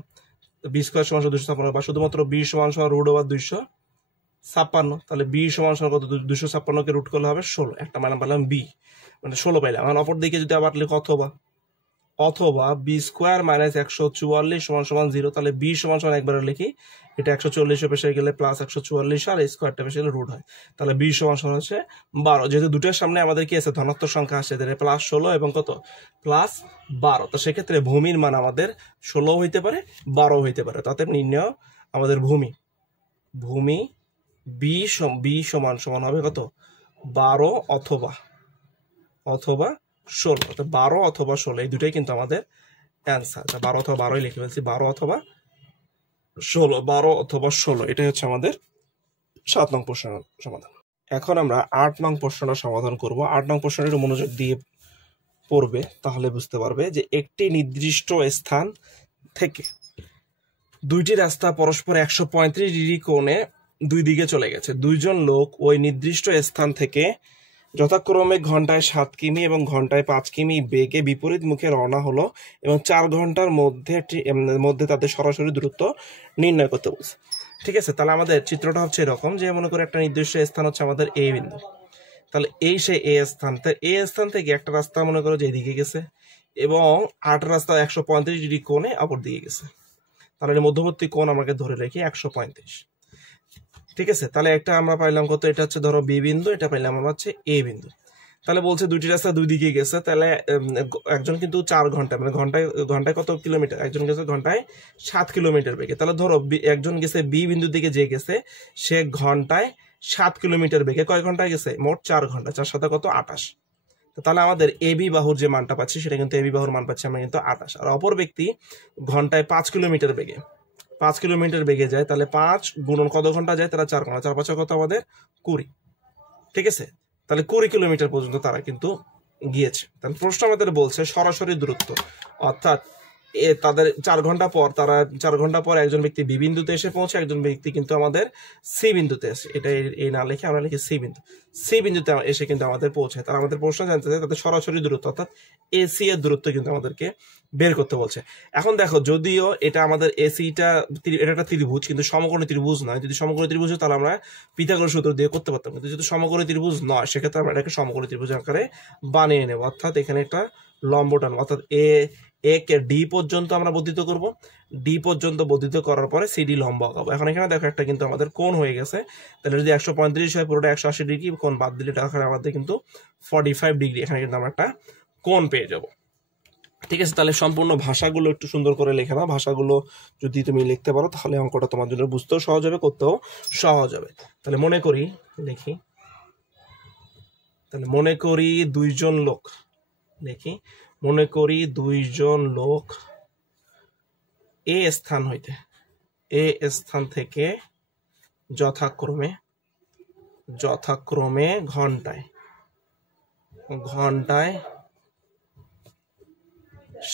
b² সমান 256, বা শুধুমাত্র b সমান √256, তাহলে b সমান কত, 256কে রুট করলে হবে 16, একটা মান পেলাম b মানে 16 পাইলাম। এখন অপর দিকে যদি আবার লিখি অথবা b² মাইনাস 144 সমান 0, তাহলে b সমান একবারে লিখি, এটা 140 পেশে গেলে প্লাস 144 আর স্কোয়ারটা পেশে গেলে রুট হয়, তাহলে b সমান হচ্ছে 12। যেহেতু দুটোর সামনে আমাদের কি আছে, ধনাত্মক সংখ্যা আসে, প্লাস 16 এবং কত প্লাস 12, তো সেক্ষেত্রে ভূমির মান আমাদের 16 হইতে পারে 12 হইতে পারে। তাতে নির্ণয় আমাদের ভূমি b সমান হবে কত, 12 অথবা 16, অর্থাৎ 12 অথবা 16 এই দুটাই কিন্তু আমাদের অ্যান্সার। 12 অথবা 12 লিখে ফেলছি, 12 অথবা 16, এটাই হচ্ছে আমাদের 7 নং প্রশ্নের সমাধান। এখন আমরা 8 নং প্রশ্নটা সমাধান করব। 8 নং প্রশ্নটা একটু মনোযোগ দিয়ে পড়বে, তাহলে বুঝতে পারবে যে একটি নির্দিষ্ট স্থান থেকে দুইটি রাস্তা পরস্পর 135 ডিগ্রি কোণে দুই দিকে চলে গেছে। দুইজন লোক ওই নির্দিষ্ট স্থান থেকে যথাক্রমে ঘন্টায় 7 কিমি এবং ঘন্টায় 5 কিমি বেগে বিপরীত মুখে রওনা হলো এবং 4 ঘন্টার মধ্যে তাদের সরাসরি দূরত্ব নির্ণয় করতে বলছে। ঠিক আছে, তাহলে আমাদের চিত্রটা হচ্ছে এরকম যে মনে করে একটা নির্দিষ্ট স্থান হচ্ছে আমাদের এ বিন্দু, তাহলে এই সেই এ স্থান, এ স্থান থেকে একটা রাস্তা মনে করো যে এদিকে গেছে এবং আট রাস্তা 135 ডিগ্রি কোণে অপর দিকে গেছে, তাহলে মধ্যবর্তী কোণ আমাকে ধরে রেখে 135। ঠিক আছে, তাহলে একটা আমরা পাইলাম কত, এটা হচ্ছে ধরো বি বিন্দু, এটা পাইলাম আমরা হচ্ছে এ বিন্দু। তাহলে বলছে দুইটি রাস্তা দুই দিকে গেছে, তাহলে একজন কিন্তু 4 ঘন্টা মানে ঘন্টায় কত কিলোমিটার, একজন গেছে ঘন্টায় 7 কিলোমিটার বেগে। তাহলে ধরো একজন গেছে বি বিন্দু দিকে যে গেছে সে ঘন্টায় 7 কিলোমিটার বেগে কয় ঘন্টায় গেছে, মোট 4 ঘন্টা, 4 সাথে কত 28। তাহলে আমাদের এবি বাহুর যে মানটা পাচ্ছি সেটা কিন্তু এবি বাহুর মান পাচ্ছি আমরা কিন্তু 28। আর অপর ব্যক্তি ঘন্টায় 5 কিলোমিটার বেগে 5 কিলোমিটার বেগে যায়, তাহলে 5 গুণন কত ঘন্টা যায়, তারা 4 ঘন্টা, 4 5 কত আমাদের 20। ঠিক আছে, তাহলে 20 কিলোমিটার পর্যন্ত তারা কিন্তু গিয়েছে। তাহলে প্রশ্ন আমাদের বলছে সরাসরি দূরত্ব, অর্থাৎ তাদের 4 ঘন্টা পর, তারা 4 ঘন্টা পর একজন ব্যক্তি বি বিন্দুতে এসে পৌঁছে, একজন ব্যক্তি কিন্তু আমাদের সি বিন্দুতে এসে, এটা এই না লিখে আমরা লিখি সি বিন্দুতে এসে কিন্তু আমাদের পৌঁছায়। তারা আমাদের প্রশ্ন জানতে চায় তাদের সরাসরি দূরত্ব অর্থাৎ এসি এর দূরত্ব কিন্তু আমাদেরকে বের করতে বলছে। এখন দেখো, যদিও এটা আমাদের এসিটা এটা একটা ত্রিভুজ কিন্তু সমকোণী ত্রিভুজ নয়। যদি সমকোণী ত্রিভুজ তাহলে আমরা পিথাগোরাস সূত্র দিয়ে করতে পারতাম, কিন্তু যদি সমকোণী ত্রিভুজ নয় সেক্ষেত্রে আমরা এটাকে সমকোণী ত্রিভুজ আকারে বানিয়ে নেব। অর্থাৎ এখানে একটা লম্ব টান, অর্থাৎ এ কে ডি পর্যন্ত আমরা বর্ধিত করব, ডি পর্যন্ত বর্ধিত করার পরে সিডি লম্ব আঁকাবো। এখন এখানে দেখো একটা কিন্তু আমাদের কোণ হয়ে গেছে, তাহলে যদি 135 হয় পুরোটা 180 ডিগ্রি, কোণ বাদ দিলে এটা আমাদের কিন্তু 45 ডিগ্রি, এখানে কিন্তু আমরা একটা কোণ পেয়ে যাব। ঠিক আছে, তাহলে সম্পূর্ণ ভাষাগুলো একটু সুন্দর করে লেখে নাও। ভাষাগুলো যদি তুমি লিখতে পারো তাহলে অঙ্কটা তোমার জন্য বুঝতেও সহজ হবে, করতেও সহজ হবে। তাহলে মনে করি, দেখি, তাহলে মনে করি দুইজন লোক, দেখি মনে করি দুইজন লোক এ স্থান হইতে, এ স্থান থেকে যথাক্রমে ঘন্টায়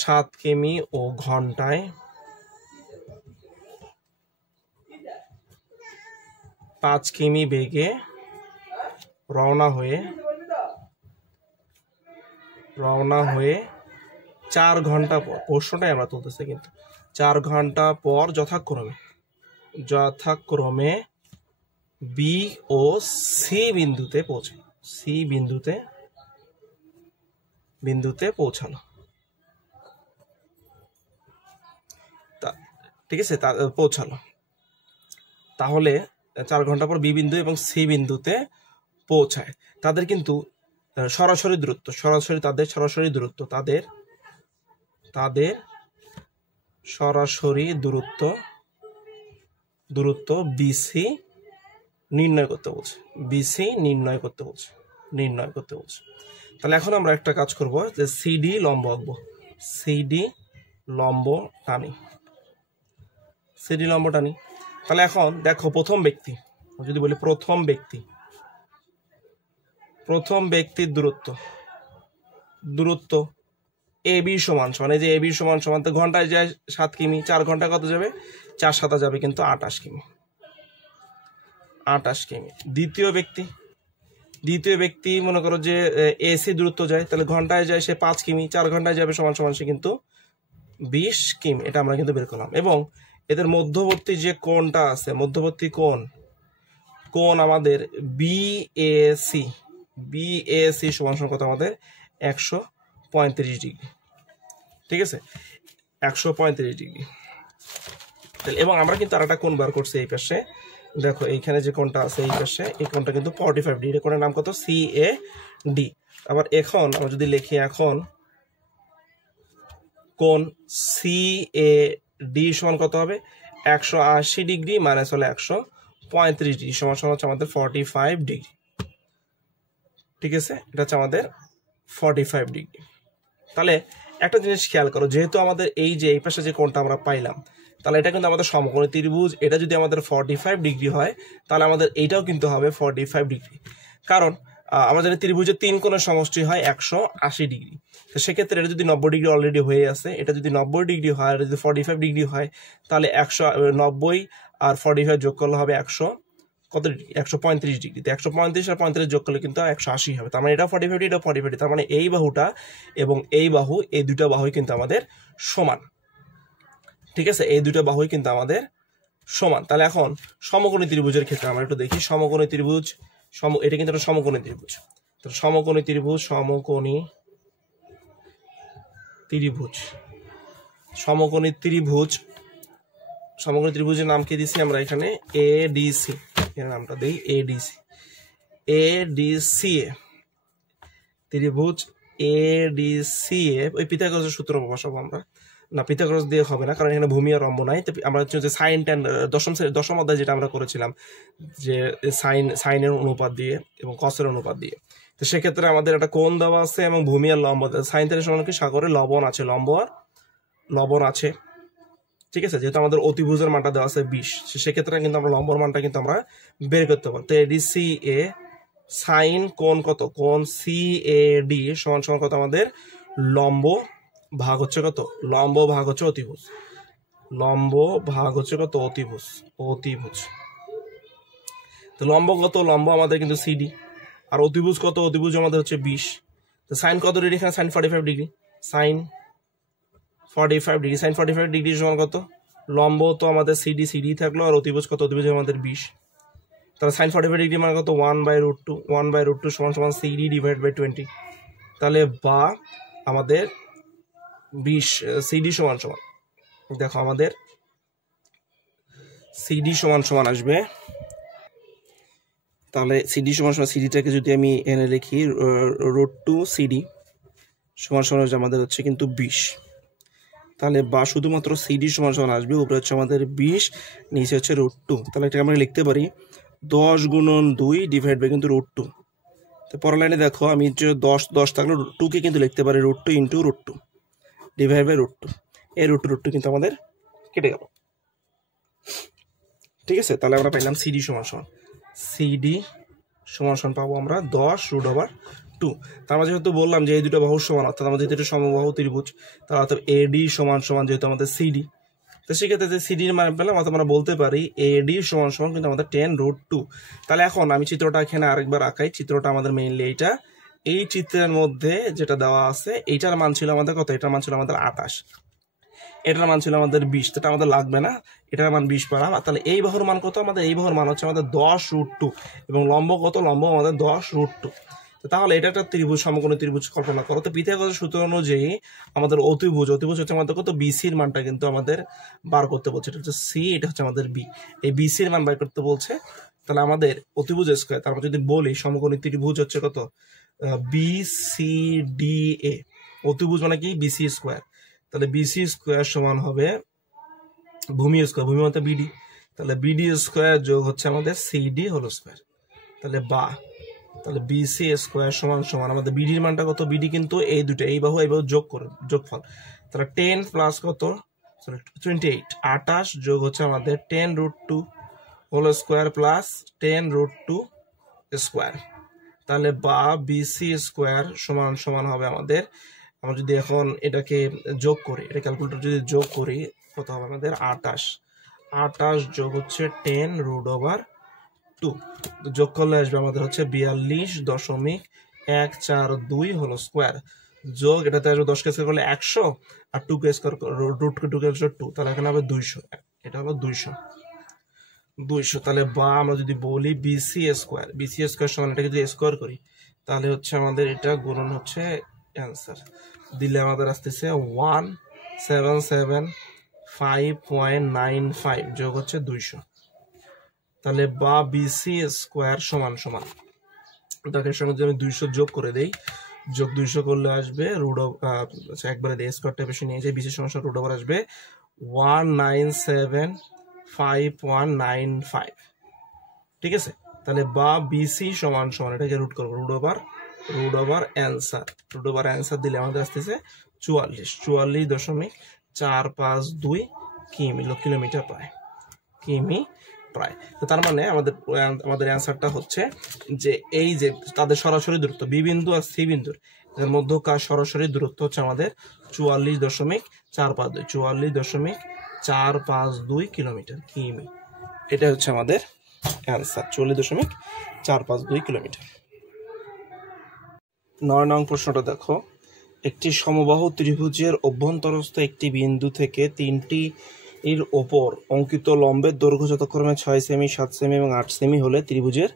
7 কিমি ও ঘন্টায় 5 কিমি বেগে রওনা হয়ে 4 ঘন্টা পর, প্রশ্নটাই আমরা তুলতেছি কিন্তু 4 ঘন্টা পর যথাক্রমে বি ও সি বিন্দুতে পৌঁছালো। ঠিক আছে, পৌঁছালো। তাহলে 4 ঘন্টা পর বি বিন্দু এবং সি বিন্দুতে পৌঁছায়। তাদের কিন্তু সরাসরি দূরত্ব, তাদের সরাসরি দূরত্ব বিসি নির্ণয় করতে বলছে। তাহলে এখন আমরা একটা কাজ করব যে সিডি লম্ব আঁকবো, সিডি লম্ব টানি। তাহলে এখন দেখো, প্রথম ব্যক্তির দূরত্ব এবি সমান এই যে এবি সমান তো ঘন্টায় যায় 7 কিমি, 4 ঘন্টা কত যাবে, 4 7 যাবে কিন্তু 28 কিমি। দ্বিতীয় ব্যক্তি মনে করো যে এসি দূরত্ব যায়, তাহলে ঘন্টায় যায় সে 5 কিমি, 4 ঘন্টায় যাবে সমান সে কিন্তু 20 কিমি। এটা আমরা কিন্তু বের করলাম। এবং এদের মধ্যবর্তী যে কোণটা আছে, মধ্যবর্তী কোণ আমাদের বিএসি সমান কত আমাদের 135 ডিগ্রি। ঠিক আছে, 135 ডিগ্রি। এবং আমরা কিন্তু আর একটা কোণ বার করছি এই পাশে, দেখো এইখানে যে কোণটা আছে এই পাশে, এই কোণটা কিন্তু 45 ডিগ্রি। কোণের নাম কত, সিএডি। আবার এখন আমরা যদি লিখি, এখন কোণ সিএডি সমান কত হবে, 180 ডিগ্রি মাইনাস হলে 135 ডিগ্রি সমান হচ্ছে আমাদের 45 ডিগ্রি। ঠিক আছে, এটা হচ্ছে আমাদের 45 ডিগ্রি। তাহলে একটা জিনিস খেয়াল করো, যেহেতু আমাদের এই যে এই পাশে যে কোণটা আমরা পাইলাম, তাহলে এটা কিন্তু আমাদের সমকোণী ত্রিভুজ। এটা যদি আমাদের 45 ডিগ্রি হয় তাহলে আমাদের এইটাও কিন্তু হবে 45 ডিগ্রি। কারণ আমরা জানি ত্রিভুজের 3 কোণের সমষ্টি হয় 180 ডিগ্রি। তো সেক্ষেত্রে এটা যদি 90 ডিগ্রি অলরেডি হয়ে আছে, এটা যদি 90 ডিগ্রি হয় আর যদি 45 ডিগ্রি হয়, তাহলে 190 আর 45 যোগ করলে হবে 100 কত ডিগ্রি, 135 ডিগ্রি। তো 135 আর 35 যোগ করলে কিন্তু 180 হবে। তার মানে এটা 45 এটা 45, তার মানে এই বাহুটা এবং এই বাহু, এই দুটা বাহুই কিন্তু আমাদের সমান। ঠিক আছে, এই দুটা বাহুই কিন্তু আমাদের সমান। তাহলে এখন সমকোণী ত্রিভুজের ক্ষেত্রে আমরা একটু দেখি। সমকোণী ত্রিভুজ, এটা কিন্তু একটা সমকোণী ত্রিভুজ। তো সমকোণী ত্রিভুজ, সমকোণী ত্রিভুজের নাম কি দিছি আমরা এখানে? এডিসি, এর নামটা দেই এডিসি। এডিসিএ ত্রিভুজ এডিসিএ, ওই পিথাগোরাসের সূত্র বসাবো আমরা। না, পিথাগোরাস দিয়ে হবে না, কারণ এখানে ভূমি আর লম্ব নাই। আমরা হচ্ছে যে সাইন ট্যান দশম অধ্যায় যেটা আমরা করেছিলাম, যে সাইনের অনুপাত দিয়ে এবং কসের অনুপাত দিয়ে। তো সেক্ষেত্রে আমাদের একটা কোণ দেওয়া আছে এবং ভূমি আর লম্ব, সাইন ট্যানের সমান কি সাগরে লবণ আছে, লম্ব আর লবণ আছে। ঠিক আছে, যেহেতু আমাদের অতিভুজের মানটা দেওয়া আছে 20, সেক্ষেত্রে কিন্তু আমরা লম্বর মানটা কিন্তু আমরা বের করতে পারি। তো এডিসি এ সাইন কোণ কত? কোণ সিএডি সমান সমান কত আমাদের? লম্ব ভাগ হচ্ছে কত? লম্ব ভাগ হচ্ছে অতিভুজ। লম্ব ভাগ হচ্ছে কত? অতিভুজ। তো লম্ব কত? লম্ব আমাদের কিন্তু সিডি। আর অতিভুজ কত? অতিভুজ আমাদের হচ্ছে 20। তো সাইন কত ডিগ্রি? এখানে সাইন 45 ডিগ্রি। সাইন 45 ডিগ্রি সমান কত? লম্ব তো আমাদের সিডি থাকলো, আর অতিভুজ কত? অতিভুজ আমাদের 20। তাহলে সাইন 45 ডিগ্রি মানে কত? 1/√2 সমান সমান সিডি ডিভাইড বাই 20। তাহলে বা আমাদের 20 সিডি সমান সমান, দেখো আমাদের সিডি সমান সমান আসবে। তাহলে সিডি সমান সমান, সিডিটাকে যদি আমি এনে লিখি √2 সিডি সমান সমান আমাদের হচ্ছে কিন্তু 20। তাহলে বা শুধুমাত্র সিডি সমান সমান আসবে, উপরে হচ্ছে আমাদের 20, নিচে হচ্ছে √2। তাহলে এটাকে আমরা লিখতে পারি 10 গুণন 2 ডিভাইড বাই কিন্তু √2। তো পরের লাইনে দেখো, আমি 10 থাকলে 2কে কিন্তু লিখতে পারি √2 ইন্টু √2 ডিভাইড বাই √2। এই √2 কিন্তু আমাদের কেটে গেল। ঠিক আছে, তাহলে আমরা পাইলাম সিডি সমান সমান পাবো আমরা 10√2। তার মাঝে যেহেতু বললাম যে এই দুটো বাহুর সমান, অর্থাৎ আমাদের যেহেতু সমবাহু ত্রিভুজ, তার অর্থাৎ এডি সমান সমান যেহেতু আমাদের সিডি, তো সেক্ষেত্রে যে সিডির মান পেলাম, অর্থাৎ আমরা বলতে পারি এডি সমান সমান কিন্তু আমাদের 10√2। তাহলে এখন আমি চিত্রটা এখানে আরেকবার আঁকাই। চিত্রটা আমাদের মেইনলি এইটা। এই চিত্রের মধ্যে যেটা দেওয়া আছে, এইটার মান ছিল আমাদের কত? এটার মান ছিল আমাদের 28, এটার মান ছিল আমাদের 20। তো এটা আমাদের লাগবে না, এটার মান 20 পারা। তাহলে এই বাহুর মান কত? আমাদের এই বাহুর মান হচ্ছে আমাদের 10√2, এবং লম্ব কত? লম্ব আমাদের 10√2। তাহলে এটা একটা ত্রিভুজ, সমকোণী ত্রিভুজ কল্পনা করো। তো পিথাগোরাসের সূত্র অনুযায়ী আমাদের অতিভুজ হচ্ছে আমাদের কত? বিসির মানটা কিন্তু আমাদের বার করতে বলছে। এটা হচ্ছে সি, এটা হচ্ছে আমাদের বি। এই বিসির মান বার করতে বলছে। তাহলে আমাদের অতিভুজ স্কয়ার, তারপর যদি বলি সমকোণী ত্রিভুজ হচ্ছে কত? BCDA। অতিভুজ মানে কি? BC square. তাহলে বিসি স্কয়ার সমান হবে ভূমি স্কয়ার, ভূমি মানে বিডি। তাহলে বিডি স্কয়ার যোগ হচ্ছে আমাদের সিডি হোল স্কয়ার। তাহলে তাহলে বিসি স্কয়ার সমান সমান আমাদের বিডির মানটা কত? বিডি কিন্তু এই দুটো, এই বাহু যোগফল। তাহলে 10 প্লাস কত? 28, 28 যোগ হচ্ছে আমাদের 10√2 হোল স্কয়ার প্লাস 10√2 স্কয়ার। তাহলে বা বিসি স্কয়ার সমান সমান হবে আমাদের, আমরা যদি এখন এটাকে যোগ করি, এটা ক্যালকুলেটর যদি যোগ করি, কত হবে আমাদের? 28 যোগ হচ্ছে 10√2, যোগ করলে আসবে আমাদের হচ্ছে 42.142 হলো স্কোয়ার। যোগ এটাতে আসবে 10 কে স্কোয়ার করলে 100, আর 2 কে স্কোয়ার √2, তাহলে এখানে হবে 200। এটা হলো 200। তাহলে বা আমরা যদি বলি বিসি স্কোয়ার সমান, এটাকে যদি স্কোয়ার করি, তাহলে হচ্ছে আমাদের এটা গুণন হচ্ছে অ্যান্সার দিলে আমাদের আসতেছে 177.595 যোগ হচ্ছে 200। তাহলে বা বিসি স্কোয়ার সমান সমান, এটার সঙ্গে যদি আমি 200 যোগ করে দেই, যোগ 200 করলে আসবে একবারে দিয়ে স্কোয়ারটা বেশি নিয়ে যাই, বিসি সমান রুট ওভার আসবে 197.5195। ঠিক আছে, তাহলে বা বিসি সমান সমান, এটাকে রুট করবো, রুট ওভার অ্যান্সার দিলে আমাদের আসতেছে 44.452 কিলোমিটার পায়। প্রায়। তো তার মানে আমাদের অ্যান্সারটা হচ্ছে যে এই যে তাদের সরাসরি দূরত্ব বি বিন্দু আর সি বিন্দুর এর মধ্যকার সরাসরি দূরত্ব হচ্ছে আমাদের 44.452 44.452 কিলোমিটার কিমি। এটা হচ্ছে আমাদের অ্যান্সার 44.452 কিলোমিটার। 9 নং প্রশ্নটা দেখো, একটি সমবাহু ত্রিভুজের অভ্যন্তরস্থ একটি বিন্দু থেকে তিনটি এর ওপর অঙ্কিত লম্বের দৈর্ঘ্য যথাক্রমে 6 সেমি, 7 সেমি এবং 8 সেমি হলে ত্রিভুজের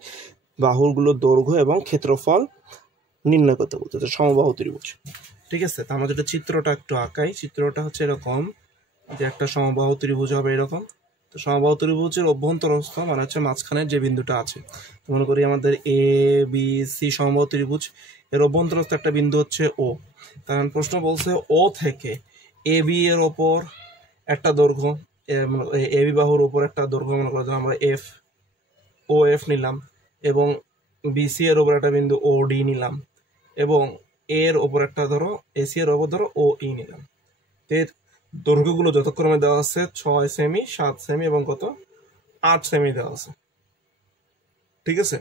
বাহুগুলোর দৈর্ঘ্য এবং ক্ষেত্রফল নির্ণয় করতে বলতে। সমবাহু ত্রিভুজ, ঠিক আছে। তো আমরা যেটা চিত্রটা একটু আঁকাই, চিত্রটা হচ্ছে এরকম যে একটা সমবাহু ত্রিভুজ হবে এরকম। তো সমবাহু ত্রিভুজের অভ্যন্তরস্থ মানে হচ্ছে মাঝখানের যে বিন্দুটা আছে, মনে করি আমাদের এ বি সি সমবাহু ত্রিভুজ, এর অভ্যন্তরস্থ একটা বিন্দু হচ্ছে ও। কারণ প্রশ্ন বলছে ও থেকে এ বি এর ওপর একটা দৈর্ঘ্য, এ বি বাহুর ওপর একটা দৈর্ঘ্য মনে করা যায় আমরা এফ ও এফ নিলাম, এবং বিসি এর ওপর একটা বিন্দু ও ডি নিলাম, এবং এর ওপর একটা ধরো এসি এর ওপর ধরো ও ই নিলাম। এর দৈর্ঘ্যগুলো যথাক্রমে দেওয়া আছে 6 সেমি, 7 সেমি এবং কত 8 সেমি দেওয়া আছে, ঠিক আছে।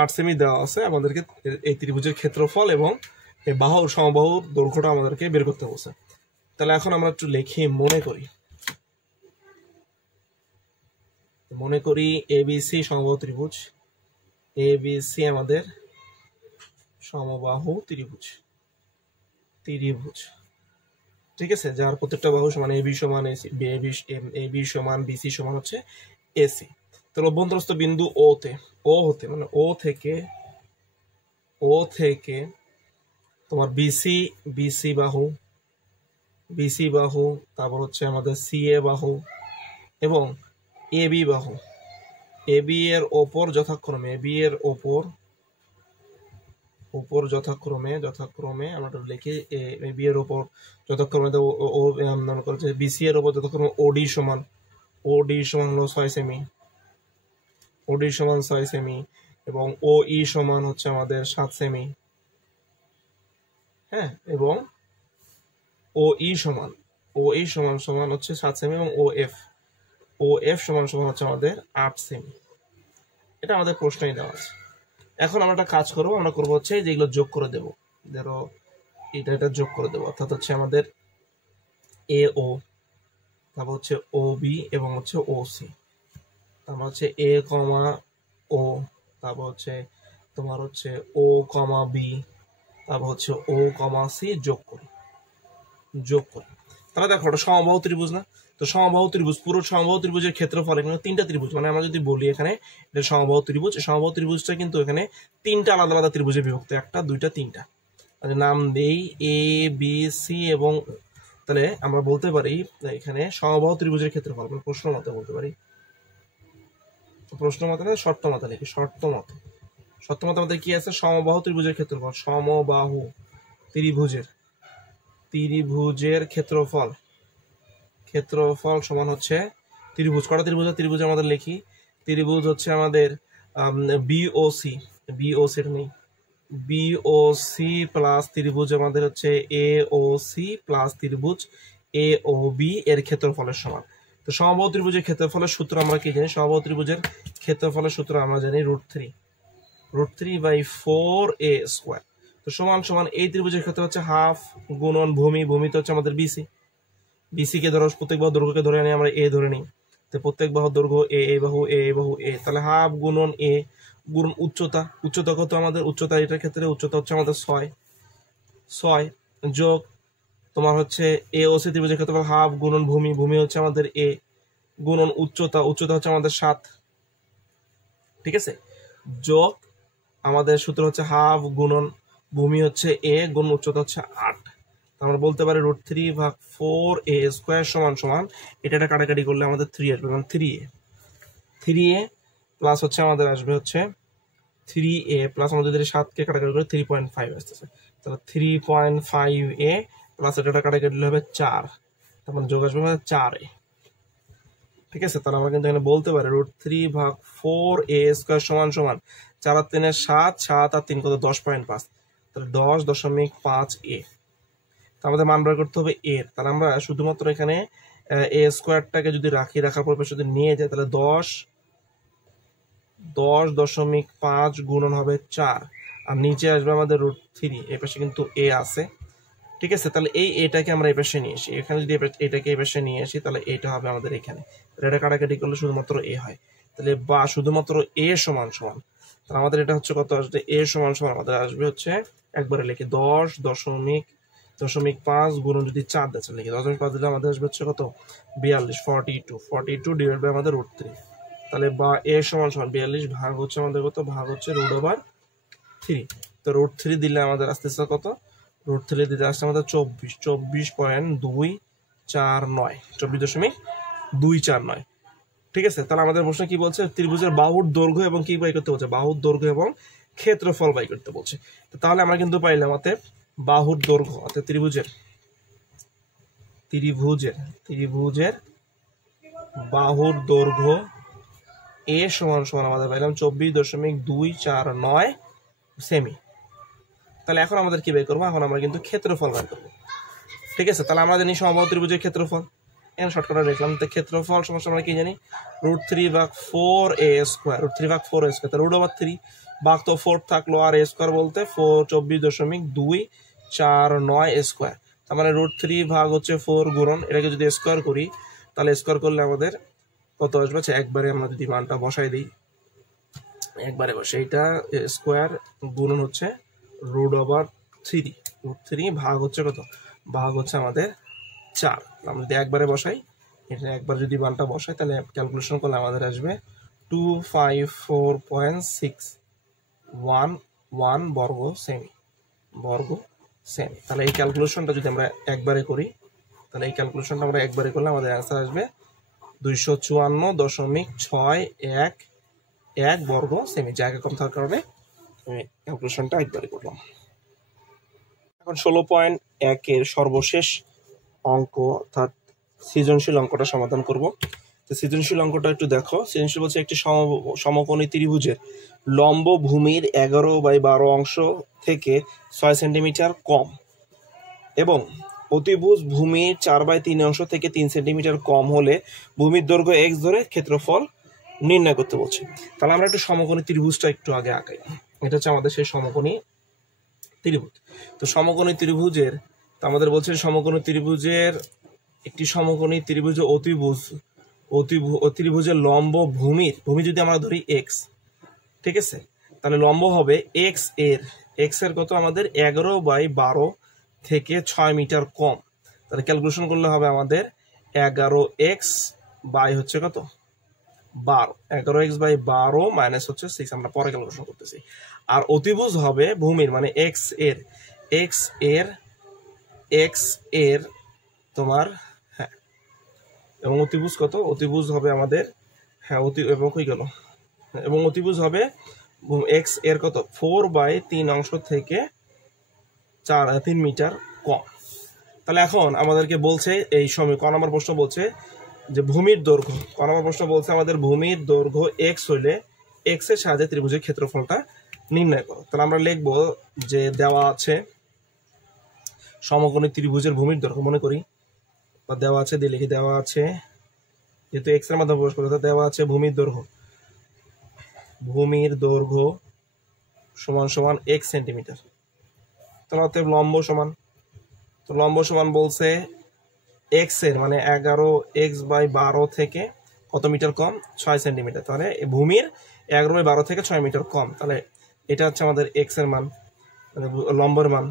8 সেমি দেওয়া আছে, আমাদেরকে এই ত্রিভুজের ক্ষেত্রফল এবং এই বাহুর সমবাহুর দৈর্ঘ্যটা আমাদেরকে বের করতে বলছে। তাহলে এখন আমরা একটু লিখি, মনে করি এবিসি সমবাহু ত্রিভুজ, এবিসি আমাদের সমবাহু ত্রিভুজ, ঠিক আছে, যার প্রত্যেকটা বাহু সমান এবি সমান এসি, এবি সমান বিসি সমান হচ্ছে এসি। তাহলে অভ্যন্তরস্থ বিন্দু ও হতে মানে ও থেকে তোমার বিসি বাহু, তারপর হচ্ছে আমাদের সিএ বাহু এবং এবি বাহু, এবি এর ওপর যথাক্রমে আমরা লিখি এবি এর ওপর যথাক্রমে মনে করছে বিসি এর ওপর যথাক্রমে ওডি সমান হলো 6 সেমি, এবং ও ই সমান হচ্ছে আমাদের 7 সেমি, হ্যাঁ, এবং ও ই সমান হচ্ছে 7 সেমি, এবং ও এফ সমান হচ্ছে আমাদের 8 সেমি। এটা আমাদের প্রশ্নই দেওয়া আছে। এখন আমরা একটা কাজ করবো, আমরা করবো হচ্ছে যেগুলো যোগ করে দেবো, ধরো এটা যোগ করে দেবো, অর্থাৎ হচ্ছে আমাদের এ ও, তারপর হচ্ছে ও বি এবং হচ্ছে ও সি, তারপর হচ্ছে এ কমা ও, তারপর হচ্ছে তোমার হচ্ছে ও কমা বি, তারপর হচ্ছে ও কমা সি যোগ করি। তাহলে দেখো ওটা সমবাহু ত্রিভুজ না? তো সমবাহু ত্রিভুজ, পুরো সমবাহু ত্রিভুজের ক্ষেত্রফল এখানে 3টা ত্রিভুজ, মানে আমরা যদি বলি এখানে এটা সমবাহু ত্রিভুজটা কিন্তু এখানে 3টা আলাদা আলাদা ত্রিভুজে বিভক্ত, 1টা 2টা 3টা। নাম দেই এ বি সি, এবং তাহলে আমরা বলতে পারি এখানে সমবাহু ত্রিভুজের ক্ষেত্রফল, মানে প্রশ্ন মতে বলতে পারি, শর্ত মতে লিখি, শর্ত মতে আমাদের কি আছে, সমবাহু ত্রিভুজের ক্ষেত্রফল, সমবাহু ত্রিভুজের ক্ষেত্রফল সমান হচ্ছে ত্রিভুজ, কটা ত্রিভুজ আমাদের লিখি, ত্রিভুজ হচ্ছে আমাদের বিওসি প্লাস ত্রিভুজ আমাদের হচ্ছে এওসি প্লাস ত্রিভুজ এওবি এর ক্ষেত্রফলের সমান। তো সমবাহু ত্রিভুজের ক্ষেত্রফলের সূত্র আমরা কি জানি, সমবাহু ত্রিভুজের ক্ষেত্রফলের সূত্র আমরা জানি √3/4a স্কয়ার। তো সমান এই ত্রিভুজের ক্ষেত্রে হচ্ছে হাফ গুণন ভূমি তো হচ্ছে আমাদের বিসি কে ধরো প্রত্যেক বাহু দৈর্ঘ্যকে ধরে নিই আমরা এ ধরে নিই, তো প্রত্যেক বাহুর দৈর্ঘ্য এ বাহু এ, তাহলে হাফ গুণন এ গুণন উচ্চতা কত আমাদের, উচ্চতা এটার ক্ষেত্রে উচ্চতা হচ্ছে আমাদের 6 যোগ তোমার হচ্ছে এ ও সি ত্রিভুজের ক্ষেত্রে হাফ গুণন ভূমি হচ্ছে আমাদের এ গুণন উচ্চতা হচ্ছে আমাদের 7, ঠিক আছে, যোগ আমাদের সূত্র হচ্ছে হাফ গুণন ভূমি হচ্ছে এ গুণ উচ্চতা হচ্ছে 8। আমরা বলতে পারি √3/4a স্কয়ার সমান এটা কাটাকাটি করলে আমাদের 3 আসবে, মানে 3a প্লাস হচ্ছে আমাদের আসবে হচ্ছে 3a প্লাস আমাদের যদি 7কে কাটাকাটি করে 3.5 আসতেছে, তাহলে 3.5a প্লাস এটা কাটাকাটি হবে 4, তার মানে যোগ আসবে 4a, ঠিক আছে। তাহলে আমরা কিন্তু এখানে বলতে পারি √3/4a স্কয়ার সমান 4 আর 3 7, 7 আর 3 কত 10.5, তাহলে 10.5a। আমাদের মান বের করতে হবে এর, তাহলে আমরা শুধুমাত্র এখানে এ স্কোয়ারটাকে যদি রাখার পর যদি নিয়ে যাই, তাহলে 10.5 গুণন হবে 4, আর নিচে আসবে আমাদের √3। এই পাশে কিন্তু এ আছে, ঠিক আছে। তাহলে এই এটাকে আমরা এই পাশে নিয়ে আসি, এখানে যদি এটাকে এই পাশে নিয়ে আসি তাহলে এটা হবে আমাদের এখানে, এটা কাটাকাটি করলে শুধুমাত্র এ হয়, তাহলে বা শুধুমাত্র এ সমান সমান, তাহলে আমাদের এটা হচ্ছে কত আসবে, এ সমান সমান আমাদের আসবে হচ্ছে একবারে লিখি 10.5 গুণন যদি 4 দিচ্ছে লিখি 10.5 দিলে আমাদের আসবে হচ্ছে কত 42 ডিভাইড বাই আমাদের √3, তাহলে বা এ সমান সমান 42 ভাগ হচ্ছে আমাদের কত, ভাগ হচ্ছে √3। তো √3 দিলে আমাদের আসতেছে কত, √3 দিতে আসছে আমাদের 24.249, 24.249, ঠিক আছে। তাহলে আমাদের প্রশ্ন কি বলছে, ত্রিভুজের বাহুর দৈর্ঘ্য এবং কি বাই করতে বলছে, বাহুর দৈর্ঘ্য এবং ক্ষেত্রফল বাই করতে বলছে। তাহলে আমরা কিন্তু পাইলাম অতএব বাহুর দৈর্ঘ্য, অর্থাৎ ত্রিভুজের বাহুর দৈর্ঘ্য এ সমান সমান আমাদের পাইলাম 24.249 সেমি। তাহলে এখন আমাদের কি বের করবো, এখন আমরা কিন্তু ক্ষেত্রফল বের করবো, ঠিক আছে। তাহলে আমরা জানি সমবাহু ত্রিভুজের ক্ষেত্রফল, এখানে শর্টকাটে দেখলাম। তো ক্ষেত্রফল সমস্যা আমরা কি জানি, √3/4a², তাহলে √3 ভাগ তো 4 থাকলো, আর a স্কোয়ার বলতে 24.249 তার মানে √3 ভাগ হচ্ছে 4 গুণন, এটাকে যদি স্কোয়ার করি তাহলে স্কোয়ার করলে আমাদের কত আসবে, একবারে আমরা যদি মানটা বসাই দিই, একবারে বসে এটা স্কোয়ার গুণন হচ্ছে √3 ভাগ হচ্ছে কত, ভাগ হচ্ছে আমাদের 4। আমরা যদি একবারে বসাই, এটা একবার যদি মানটা বসাই তাহলে ক্যালকুলেশন করলে আমাদের আসবে 254.611 বর্গ সেমি। তাহলে এই ক্যালকুলেশনটা যদি আমরা একবারে করি, তাহলে এই ক্যালকুলেশনটা আমরা একবারে করলে আমাদের অ্যান্সার আসবে 254.611 বর্গ সেমি। জায়গা কম থাকার কারণে আমি ক্যালকুলেশনটা একবারে করলাম। এখন 16.1 সর্বশেষ অঙ্ক অর্থাৎ সৃজনশীল অঙ্কটা সমাধান করব। তো সৃজনশীল অঙ্কটা একটু দেখো। সৃজনশীল বলছে একটি সমকোণী ত্রিভুজের লম্ব ভূমির 11/12 অংশ থেকে 6 সেন্টিমিটার কম এবং অতিভুজ ভূমির 4/3 অংশ থেকে 3 সেন্টিমিটার কম হলে ভূমির দৈর্ঘ্য x ধরে ক্ষেত্রফল নির্ণয় করতে বলছে। তাহলে আমরা একটু সমকোণী ত্রিভুজটা একটু আগে আঁকাই। এটা হচ্ছে আমাদের সেই সমকোণী ত্রিভুজ। তো সমকোণী ত্রিভুজের আমাদের বলছে সমকোণী ত্রিভুজের একটি সমকোণী ত্রিভুজ ত্রিভুজের লম্ব ভূমি যদি আমরা ধরি x, ঠিক আছে, তাহলে লম্ব হবে x এর কত আমাদের 11/12 থেকে 6 মিটার কম। তাহলে ক্যালকুলেশন করলে হবে আমাদের 11x বাই হচ্ছে কত 12, 11x/12 মাইনাস হচ্ছে 6, আমরা পরে ক্যালকুলেশন করতেছি। আর অতিভুজ হবে ভূমির মানে x এর তোমার হ্যাঁ, এবং অতিভুজ কত, অতিভুজ হবে আমাদের হ্যাঁ এবং কই গেল, এবং অতিভুজ হবে x এর কত 4/3 অংশ থেকে 3 মিটার কম। তাহলে এখন আমাদেরকে বলছে এই সময় ক নম্বর প্রশ্ন বলছে যে ভূমির দৈর্ঘ্য, ক নম্বর প্রশ্ন বলছে আমাদের ভূমির দৈর্ঘ্য x হইলে x এর সাহায্যে ত্রিভুজের ক্ষেত্রফলটা নির্ণয় করো। তাহলে আমরা লিখবো যে দেওয়া আছে সমকোণী ত্রিভুজের ভূমির দৈর্ঘ্য, মনে করি বা দেওয়া আছে দিয়ে লিখে, দেওয়া আছে যেহেতু x এর মাধ্যমে প্রকাশ করতে, দেওয়া আছে ভূমির দৈর্ঘ্য সমান সমান x সেন্টিমিটার। তাহলে অতএব লম্ব সমান, তো লম্ব সমান বলছে x এর মানে 11x/12 থেকে কত মিটার কম 6 সেন্টিমিটার, তাহলে ভূমির 11/12 থেকে 6 মিটার কম। তাহলে এটা হচ্ছে আমাদের x এর মান মানে লম্বের মান,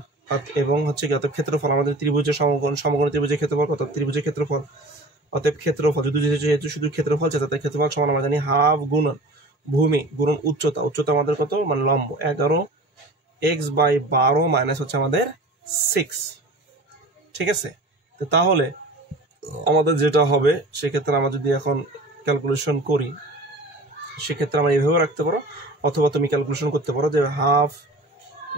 এবং হচ্ছে কি অতএব ক্ষেত্রফল আমাদের ত্রিভুজের সমকোণী ত্রিভুজের ক্ষেত্রফল কত, ত্রিভুজের ক্ষেত্রফল অতএব ক্ষেত্রফল যেহেতু শুধু ক্ষেত্রফল চাই, তাই ক্ষেত্রফল সমান আমরা জানি হাফ গুণন ভূমি গুণন উচ্চতা আমাদের কত মানে লম্ব 11x/12 মাইনাস হচ্ছে আমাদের 6, ঠিক আছে। তো তাহলে আমাদের যেটা হবে সেক্ষেত্রে আমরা যদি এখন ক্যালকুলেশন করি সেক্ষেত্রে আমরা এইভাবে রাখতে পারো, অথবা তুমি ক্যালকুলেশন করতে পারো যে হাফ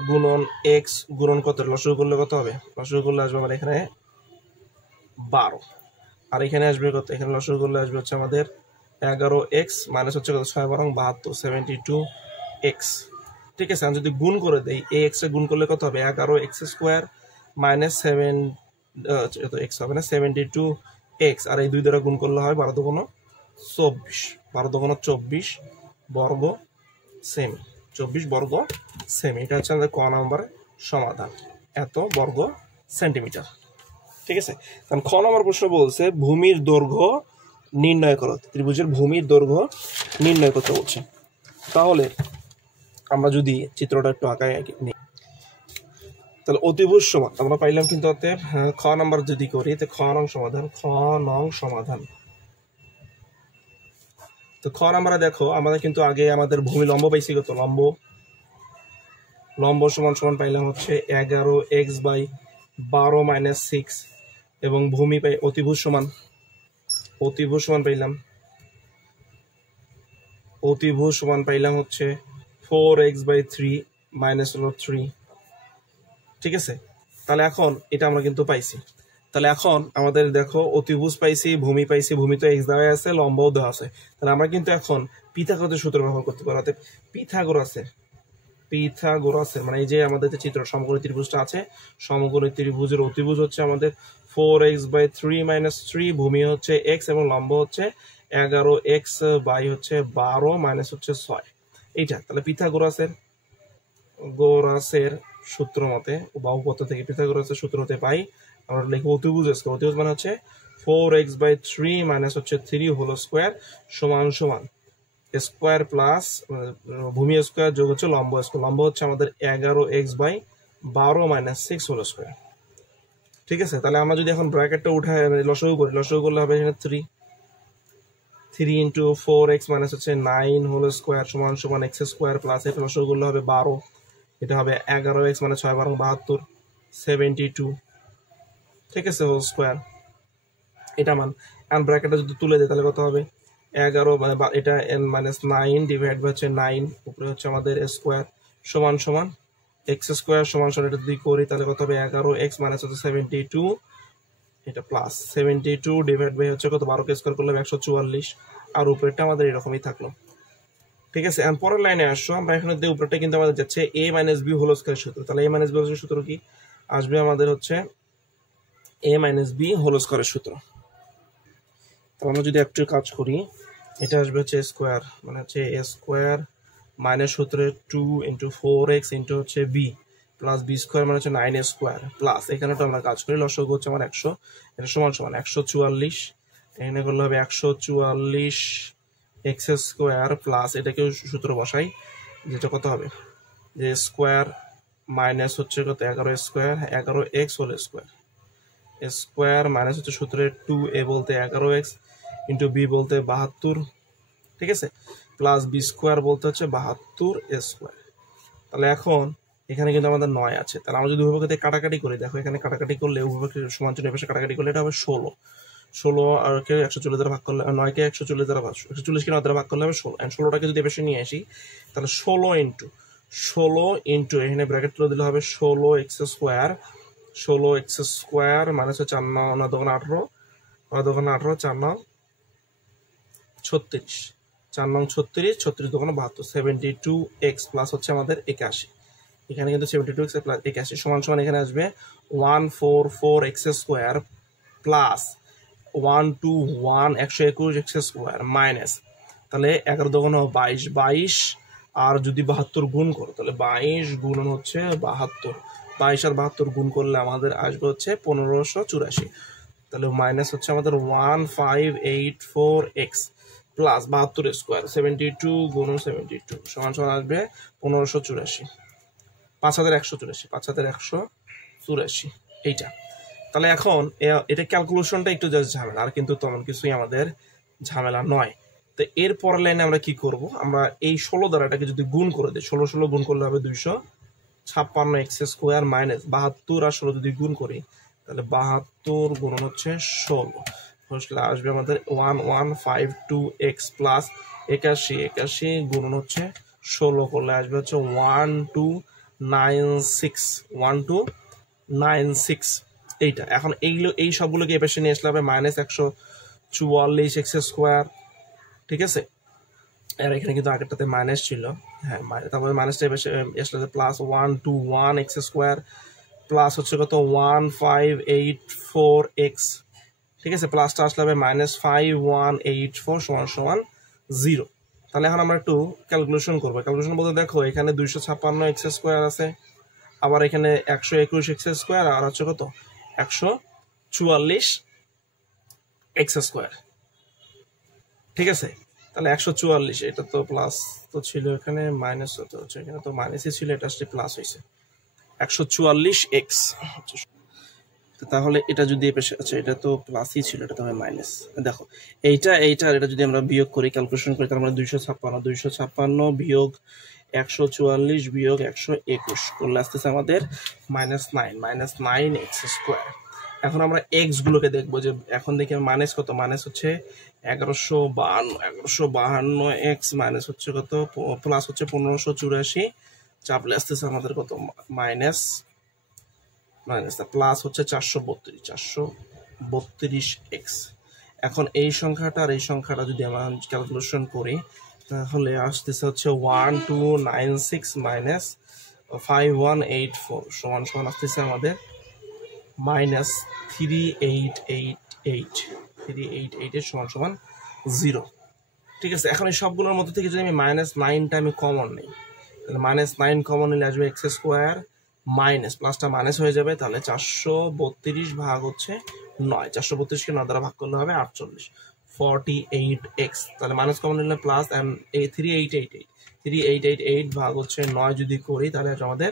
গুণন x গুণন কত, লসাগু করলে কত হবে, লসাগু করলে আসবে আমাদের এখানে 12, আর এখানে আসবে কত, এখানে লসাগু করলে আসবে হচ্ছে আমাদের 11x মাইনাস হচ্ছে কত 6×72 72x, ঠিক আছে। আমি যদি গুণ করে দেই এই x এ গুণ করলে কত হবে 11x² মাইনাস 7 x হবে না 72x, আর এই দুই দ্বারা গুণ করলে হয় 12×2 = 24, বর্গ সেমি, 24 বর্গ সেমি। এটা হচ্ছে আমাদের ক নাম্বার সমাধান, এত বর্গ সেন্টিমিটার। ঠিক আছে, কারণ খ নম্বর প্রশ্ন বলছে ভূমির দৈর্ঘ্য নির্ণয় করো, ত্রিভুজের ভূমির দৈর্ঘ্য নির্ণয় করতে বলছে। তাহলে আমরা যদি চিত্রটা একটু আঁকায় নিই, তাহলে অতিভুজ সমান আমরা পাইলাম কিন্তু অতএব খ নাম্বার যদি করি তো খ নং সমাধান, খ নং সমাধান। তো খ নাম্বারে দেখো আমাদের কিন্তু আগে আমাদের ভূমি লম্ব পাইছি, কত লম্ব, লম্ব সমান সমান পাইলাম হচ্ছে 11x/12 - 6, এবং ভূমি পাই অতিভুজ সমান, অতিভুজ সমান পাইলাম, অতিভুজ সমান পাইলাম হচ্ছে 4x/3 - 3। ঠিক আছে, তাহলে এখন এটা আমরা কিন্তু পাইছি। তাহলে এখন আমাদের দেখো অতিভুজ পাইছি, ভূমি পাইছি, ভূমি তো এক্স দেওয়া আছে, লম্বও দেওয়া আছে। তাহলে আমরা কিন্তু এখন পিথাগোরাসের সূত্র ব্যবহার করতে পারি। অর্থাৎ পিথাগোরাসের মানে এই যে আমাদের যে চিত্র সমকোণী ত্রিভুজটা আছে, সমকোণী ত্রিভুজের অতিভুজ হচ্ছে আমাদের 4x/3 - 3, ভূমি হচ্ছে x এবং লম্ব হচ্ছে 11x/12 - 6, এইটা। তাহলে পিথাগোরাসের সূত্র মতে বা উপপাদ্য থেকে পিথাগোরাসের সূত্র হতে পাই আমরা লিখব অতিভুজ স্কয়ার, অতিভুজ মানে হচ্ছে 4x/3 - 3 হোল স্কয়ার সমান সমান স্কয়ার প্লাস ভূমি স্কয়ার যোগ হচ্ছে লম্ব স্কয়ার, লম্ব হচ্ছে আমাদের 11x/12 - 6 হোল স্কয়ার। ঠিক আছে, তাহলে আমরা যদি এখন ব্র্যাকেটটা উঠায় লসাগু করি, লসাগু করলে হবে এখানে 3 × 4x মানে হচ্ছে 9 হোল স্কয়ার সমান সমান x স্কয়ার প্লাস এটা লসাগু করলে হবে 12, এটা হবে 11x মানে 6 × 12 72। ঠিক আছে, হোল স্কয়ার এটা মান। আর ব্র্যাকেটটা যদি তুলে দেয় তাহলে কত হবে 11 মানে এটা n-9 ডিভাইড বাই হচ্ছে 9, উপরে হচ্ছে আমাদের স্কয়ার সমান সমান x স্কয়ার সমান সমান এটা যদি করি তাহলে কত হবে 11x মানে হচ্ছে 72, এটা প্লাস 72 ডিভাইড বাই হচ্ছে কত 12 কে স্কয়ার করলে 144, আর উপরেটা আমাদের এরকমই থাকলো। ঠিক আছে, এখন পরের লাইনে আসছো আমরা, এখানে দিয়ে উপরেটা কিন্তু আমাদের যাচ্ছে a - b হোল স্কয়ার সূত্র। তাহলে a - b হোল স্কয়ার সূত্র কি আসবে আমাদের হচ্ছে a - b হোল স্কয়ারের সূত্র। তো আমরা যদি একটু কাজ করি, এটা আসবে হচ্ছে স্কয়ার মানে হচ্ছে a স্কয়ার মাইনাস সূত্রে 2 × 4x ইন্টু হচ্ছে b প্লাস b স্কয়ার মানে হচ্ছে 9 স্কয়ার প্লাস এখানে তো আমরা কাজ করি লসাগু হচ্ছে আমার 100, এটা সমান সমান 144, এখানে করলে হবে 144 x স্কয়ার প্লাস এটাকেও সূত্র বসাই, যেটা কত হবে যে স্কয়ার মাইনাস হচ্ছে কত 11 square 11x whole square, square minus হচ্ছে সূত্রে 2a বলতে 11x ইন্টু b বলতে 72, ঠিক আছে, প্লাস b স্কয়ার বলতে হচ্ছে 72 স্কয়ার। তাহলে এখন এখানে কিন্তু আমাদের 9 আছে, তাহলে আমরা যদি উভয়কে কাটাকাটি করি, দেখো এখানে কাটাকাটি করলে উভয়কে সমান চিহ্নের পাশে কাটাকাটি করলে এটা হবে 16 আর কে 140 দ্বারা ভাগ করলে 9 কে 140 দ্বারা 140 কে 9 দ্বারা ভাগ করলে হবে 16, এন্ড 16টাকে যদি এপাশে নিয়ে আসি তাহলে 16 ইন্টু এখানে ব্র্যাকেট তুলে দিলে হবে 16x স্কয়ার, 16x স্কয়ার মানে হচ্ছে 4 9 2 18 2 18 4 9 36 4 9 36 36 2 72 72x প্লাস হচ্ছে আমাদের 81, এখানে কিন্তু 72x প্লাস 81 সমান সমান এখানে আসবে 144x square plus 121 121x square minus, তাহলে 11 2 22 22 আর যদি 72 গুণ করো তাহলে 22 গুণন হচ্ছে 72, 22 আর 72 গুণ করলে আমাদের আসবে হচ্ছে 1584, তাহলে মাইনাস হচ্ছে আমাদের 1584x প্লাস 72 স্কয়ার 72 গুণ 72 সমান সমান আসবে 1584, 5184 এইটা। তাহলে এখন এটা ক্যালকুলেশনটা একটু জাস্ট ঝামেলা, আর কিন্তু তেমন কিছুই আমাদের ঝামেলা নয়। তো এর পরের লাইনে আমরা কি করব, আমরা এই 16 দ্বারা এটাকে যদি গুণ করে দিই, 16 16 গুণ করলে হবে 256x স্কয়ার মাইনাস 72 আর 16 যদি গুণ করি তাহলে 72 গুণ হচ্ছে 16 আসবে আমাদের 1152x প্লাস 81 গুণ হচ্ছে 16 করলে আসবে হচ্ছে 1296 এইটা। এখন এইগুলো এই সবগুলোকে এপাশে নিয়ে আসলে হবে মাইনাস 144x স্কয়ার, ঠিক আছে, আর এখানে কিন্তু আগেরটাতে মাইনাস ছিল, হ্যাঁ তারপরে মাইনাসটা এপাশে আসলে প্লাস 121x স্কয়ার প্লাস হচ্ছে কত 1584x, ঠিক আছে, প্লাসটা আসলে হবে -5184 সমান সমান 0, তাহলে এখন আমরা একটু ক্যালকুলেশন করবো। ক্যালকুলেশন বলতে দেখো এখানে 256 এক্স স্কোয়ার আছে, আবার এখানে 121 এক্স স্কোয়ার, আর হচ্ছে কত 144 এক্স স্কোয়ার। ঠিক আছে, তাহলে 144, এটা তো প্লাস তো ছিল, এখানে মাইনাস হতে হচ্ছে, এখানে তো মাইনাসই ছিল, এটা আসলে প্লাস হয়েছে 144 এক্স। তাহলে এটা যদি আচ্ছা এটা তো প্লাসই ছিল, এটা তো মাইনাস। দেখো এইটা এটা যদি আমরা বিয়োগ করি, ক্যালকুলেশন করি, তার মানে 256 বিয়োগ 144 বিয়োগ 121 করলে আসতেছে আমাদের -9 এক্স স্কোয়ার। এখন আমরা এক্স গুলোকে দেখবো, যে এখন দেখি মাইনাস কত, মাইনাস হচ্ছে 1152 এক্স, মাইনাস হচ্ছে কত, প্লাস হচ্ছে 1584, চাপলে আসতেছে আমাদের কত মাইনাস প্লাস হচ্ছে 432 এক্স। এখন এই সংখ্যাটা আর এই সংখ্যাটা যদি আমরা ক্যালকুলেশন করি, তাহলে আসতেছে হচ্ছে 1296 মাইনাস 5184 সমান সমান আসতেছে আমাদের -3888 সমান সমান 0। ঠিক আছে, এখন এই সবগুলোর মধ্যে থেকে যদি আমি -9টা আমি কমন নেই, তাহলে -9 কমন নিলে আসবে এক্স স্কোয়ার, মাইনাস প্লাসটা মাইনাস হয়ে যাবে, তাহলে 432 ভাগ হচ্ছে 9, 432কে 9 দ্বারা ভাগ করলে হবে 48, 48x। তাহলে মাইনাস কমন নিলে প্লাস, 3888 ভাগ হচ্ছে 9 যদি করি, তাহলে আমাদের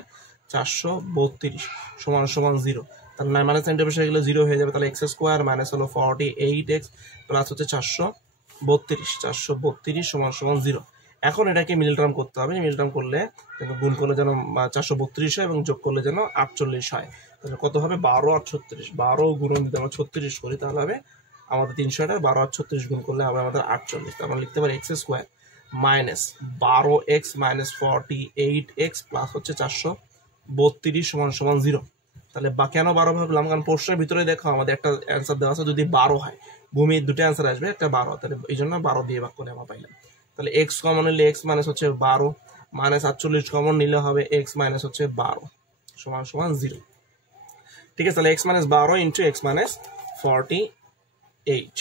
432 সমান সমান 0। তাহলে মাইনাস 9 বসে গেলে 0 হয়ে যাবে, তাহলে এক্স স্কোয়ার মাইনাস হলো 48x প্লাস হচ্ছে 432 সমান সমান 0। এখন এটাকে মিডল টার্ম করতে হবে, মিডল টার্ম করলে গুণ করলে যেন 432 হয় এবং যোগ করলে যেন 48 হয়। তাহলে কত হবে 12 আর 36, 12 গুণন যদি আমরা 36 করি তাহলে হবে আমাদের 300, 12 আর 36 গুণ করলে হবে আমাদের 48। আমরা লিখতে পারি x square minus 12x minus 48x plus হচ্ছে 432 সমান সমান 0। তাহলে কেন 12 ভাবলাম, কারণ প্রশ্নের ভিতরে দেখো আমাদের একটা অ্যান্সার দেওয়া আছে, যদি 12 হয়, ভূমির দুটো অ্যান্সার আসবে, একটা 12, তাহলে এই জন্য 12 দিয়ে ভাগ করে আমরা পাইলাম। তাহলে এক্স কমন নিলে এক্স মাইনাস হচ্ছে 12, মাইনাস 48 কমন নিলে হবে এক্স মাইনাস হচ্ছে 12 সমান সমান 0। ঠিক আছে, তাহলে x minus 12 into x minus 48,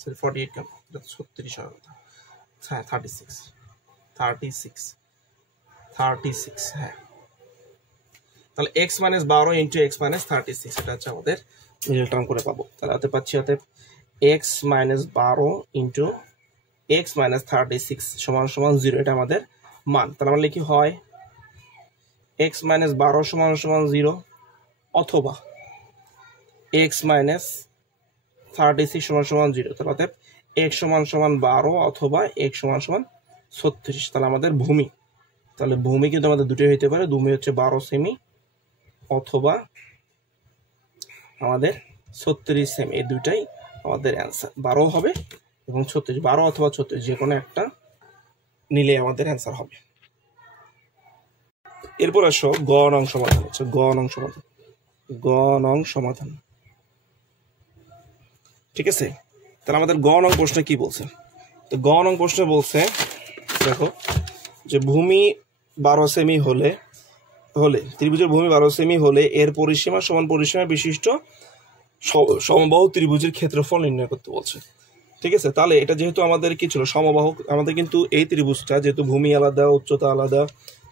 sorry 48 কেন, এটা 36 হওয়ার কথা, হ্যাঁ 36, হ্যাঁ। তাহলে x minus 12 into x minus 36, এটা হচ্ছে আমাদের মিডল টার্ম করে পাবো। তাহলে হতে পাচ্ছি অতএব x minus 12 into x minus 36 সমান সমান 0, এটা আমাদের মান। তাহলে আমরা লিখি হয় এক্স মাইনাস 12 সমান সমান 0, অথবা এক্স মাইনাস 36 সমান সমান 0। তাহলে অতএব এক্স সমান সমান 12 অথবা এক্স সমান সমান 36। তাহলে আমাদের ভূমি, তাহলে ভূমি কিন্তু আমাদের দুটোই হইতে পারে, ভূমি হচ্ছে 12 সেমি অথবা আমাদের 36 সেমি, এই দুইটাই আমাদের অ্যান্সার। 12 হবে এবং 36, 12 অথবা 36 যে কোনো একটা নিলে আমাদের অ্যান্সার হবে। এরপর আসো গ নং সমাধান, হচ্ছে গ নং সমাধান। ঠিক আছে, তাহলে আমাদের গ নং প্রশ্নে কি বলছে? তো গ নং প্রশ্নে বলছে দেখো যে ভূমি 12 সেমি হলে ত্রিভুজের ভূমি 12 সেমি হলে এর পরিসীমা সমান পরিসীমা বিশিষ্ট সমবাহু ত্রিভুজের ক্ষেত্রফল নির্ণয় করতে বলছে। ঠিক আছে, তাহলে এটা যেহেতু আমাদের কি ছিল সমবাহু, আমাদের কিন্তু এই ত্রিভুজটা যেহেতু ভূমি আলাদা, উচ্চতা আলাদা,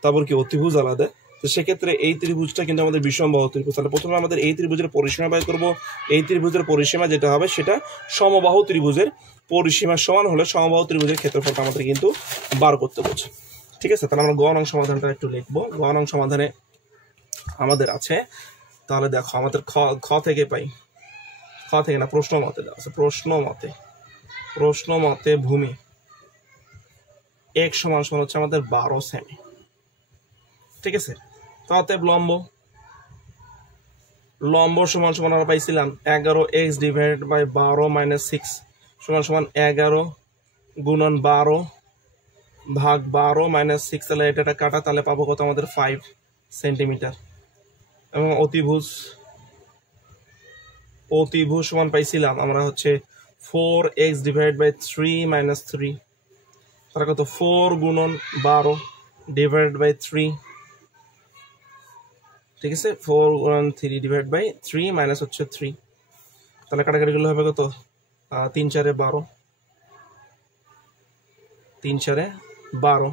তারপর কি অতিভুজ আলাদা, তো সেক্ষেত্রে এই ত্রিভুজটা কিন্তু আমাদের বিষমবাহু ত্রিভুজ। তাহলে প্রথমে আমাদের এই ত্রিভুজের পরিসীমা বের করব। এই ত্রিভুজের পরিসীমা যেটা হবে সেটা সমবাহু ত্রিভুজের পরিসীমার সমান হলে সমবাহু ত্রিভুজের ক্ষেত্রফলটা আমাদের কিন্তু বার করতে বলছে। ঠিক আছে, তাহলে আমরা গ নং সমাধানটা একটু লিখবো। গ নং সমাধানে আমাদের আছে, তাহলে দেখো আমাদের খ থেকে পাই, খ থেকে না, প্রশ্ন মতে দেওয়া আছে, প্রশ্ন মতে ভূমি এক সমান সমান হচ্ছে আমাদের 12 সেমি। ঠিক আছে, তাতে লম্ব সমান সমান আমরা পাইছিলাম 11x ডিভাইডেড বাই 12 মাইনাস 6 সমান সমান 11 গুণন 12 ভাগ 12 মাইনাস 6। তাহলে এটা কাটা, তাহলে পাবো কত আমাদের 5 সেন্টিমিটার। এবং অতিভুজ সমান পাইছিলাম আমরা হচ্ছে 4x ডিভাইড বাই 3 মাইনাস 3, তাহলে কত 4 গুণন 12 ডিভাইড বাই 3। ঠিক আছে, 4 গুণন 3 ডিভাইড বাই 3 মাইনাস হচ্ছে 3, তাহলে কাটাকাটি গুলো হবে কত 3 4 12, 3 4 12,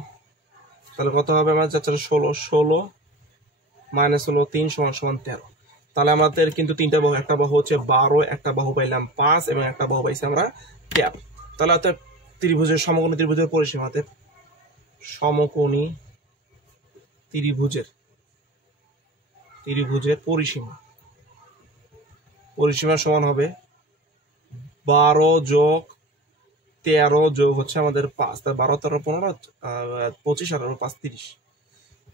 তাহলে কত হবে আমার যাচ্ছে 16, 16 মাইনাস হলো 3 সমান সমান 13। তাহলে আমাদের কিন্তু তিনটা বাহু, একটা বাহু হচ্ছে 12, একটা বাহু পাইলাম 5 এবং একটা বাহু পাইছি আমরা 13। তাহলে অর্থাৎ ত্রিভুজের সমকোণী ত্রিভুজের পরিসীমাতে সমকোণী ত্রিভুজের পরিসীমা সমান হবে 12 যোগ 13 যোগ হচ্ছে আমাদের 5, তার 12 13 15 25 আর 5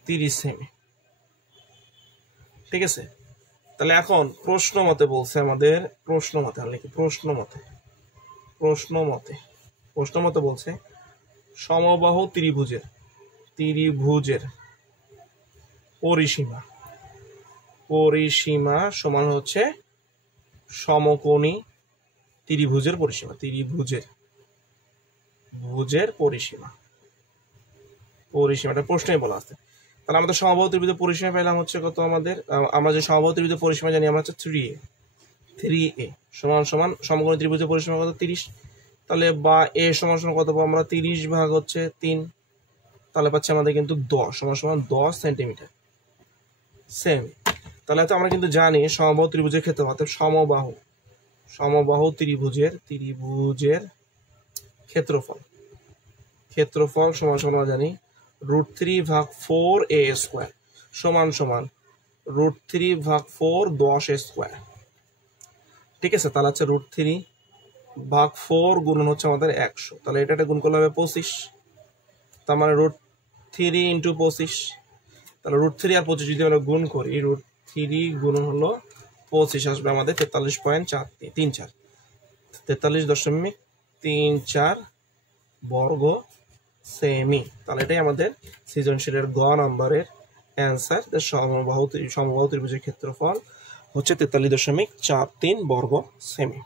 30 সেমি। ঠিক আছে, তাহলে এখন প্রশ্ন মতে বলছে আমাদের, প্রশ্ন মতে বলছে সমবাহু ত্রিভুজের পরিসীমা সমান হচ্ছে সমকোণী ত্রিভুজের পরিসীমাটা প্রশ্নে বলা আছে। তাহলে আমাদের সমবাহু ত্রিভুজের পরিসীমা পেলাম হচ্ছে কত আমাদের, আমরা যে সমবাহু ত্রিভুজের পরিসীমা জানি আমরা হচ্ছে 3a সমান সমান সমকোণী ত্রিভুজের পরিসীমা কত 30। তাহলে বা a সমান সমান কত পাবো আমরা 30 ভাগ হচ্ছে 3, তাহলে পাচ্ছি আমাদের কিন্তু 10 সমান সমান 10 সেন্টিমিটার সেমি। তাহলে তো আমরা কিন্তু জানি সমবাহু ত্রিভুজের ক্ষেত্রে অর্থাৎ সমবাহু ত্রিভুজের ক্ষেত্রফল সমান সমান আমরা জানি √3 ভাগ 4a স্কয়ার সমান সমান √3 ভাগ 4 10a স্কয়ার। ঠিক আছে, তাহলে হচ্ছে √3 ভাগ 4 গুণন হচ্ছে আমাদের 100, তাহলে এটা গুণ করলে হবে 25, তার মানে √3 ইন্টু 25, তাহলে √3 আর 25 যদি আমরা গুণ করি √3 গুণন হলো 25 আসবে আমাদের 43.34 43.34 বর্গ সেমি। তাহলে এটাই আমাদের সৃজনশীলের গ নম্বরের অ্যান্সার। সমবাহু ত্রিভুজের ক্ষেত্রফল হচ্ছে 43.43 বর্গ সেমি।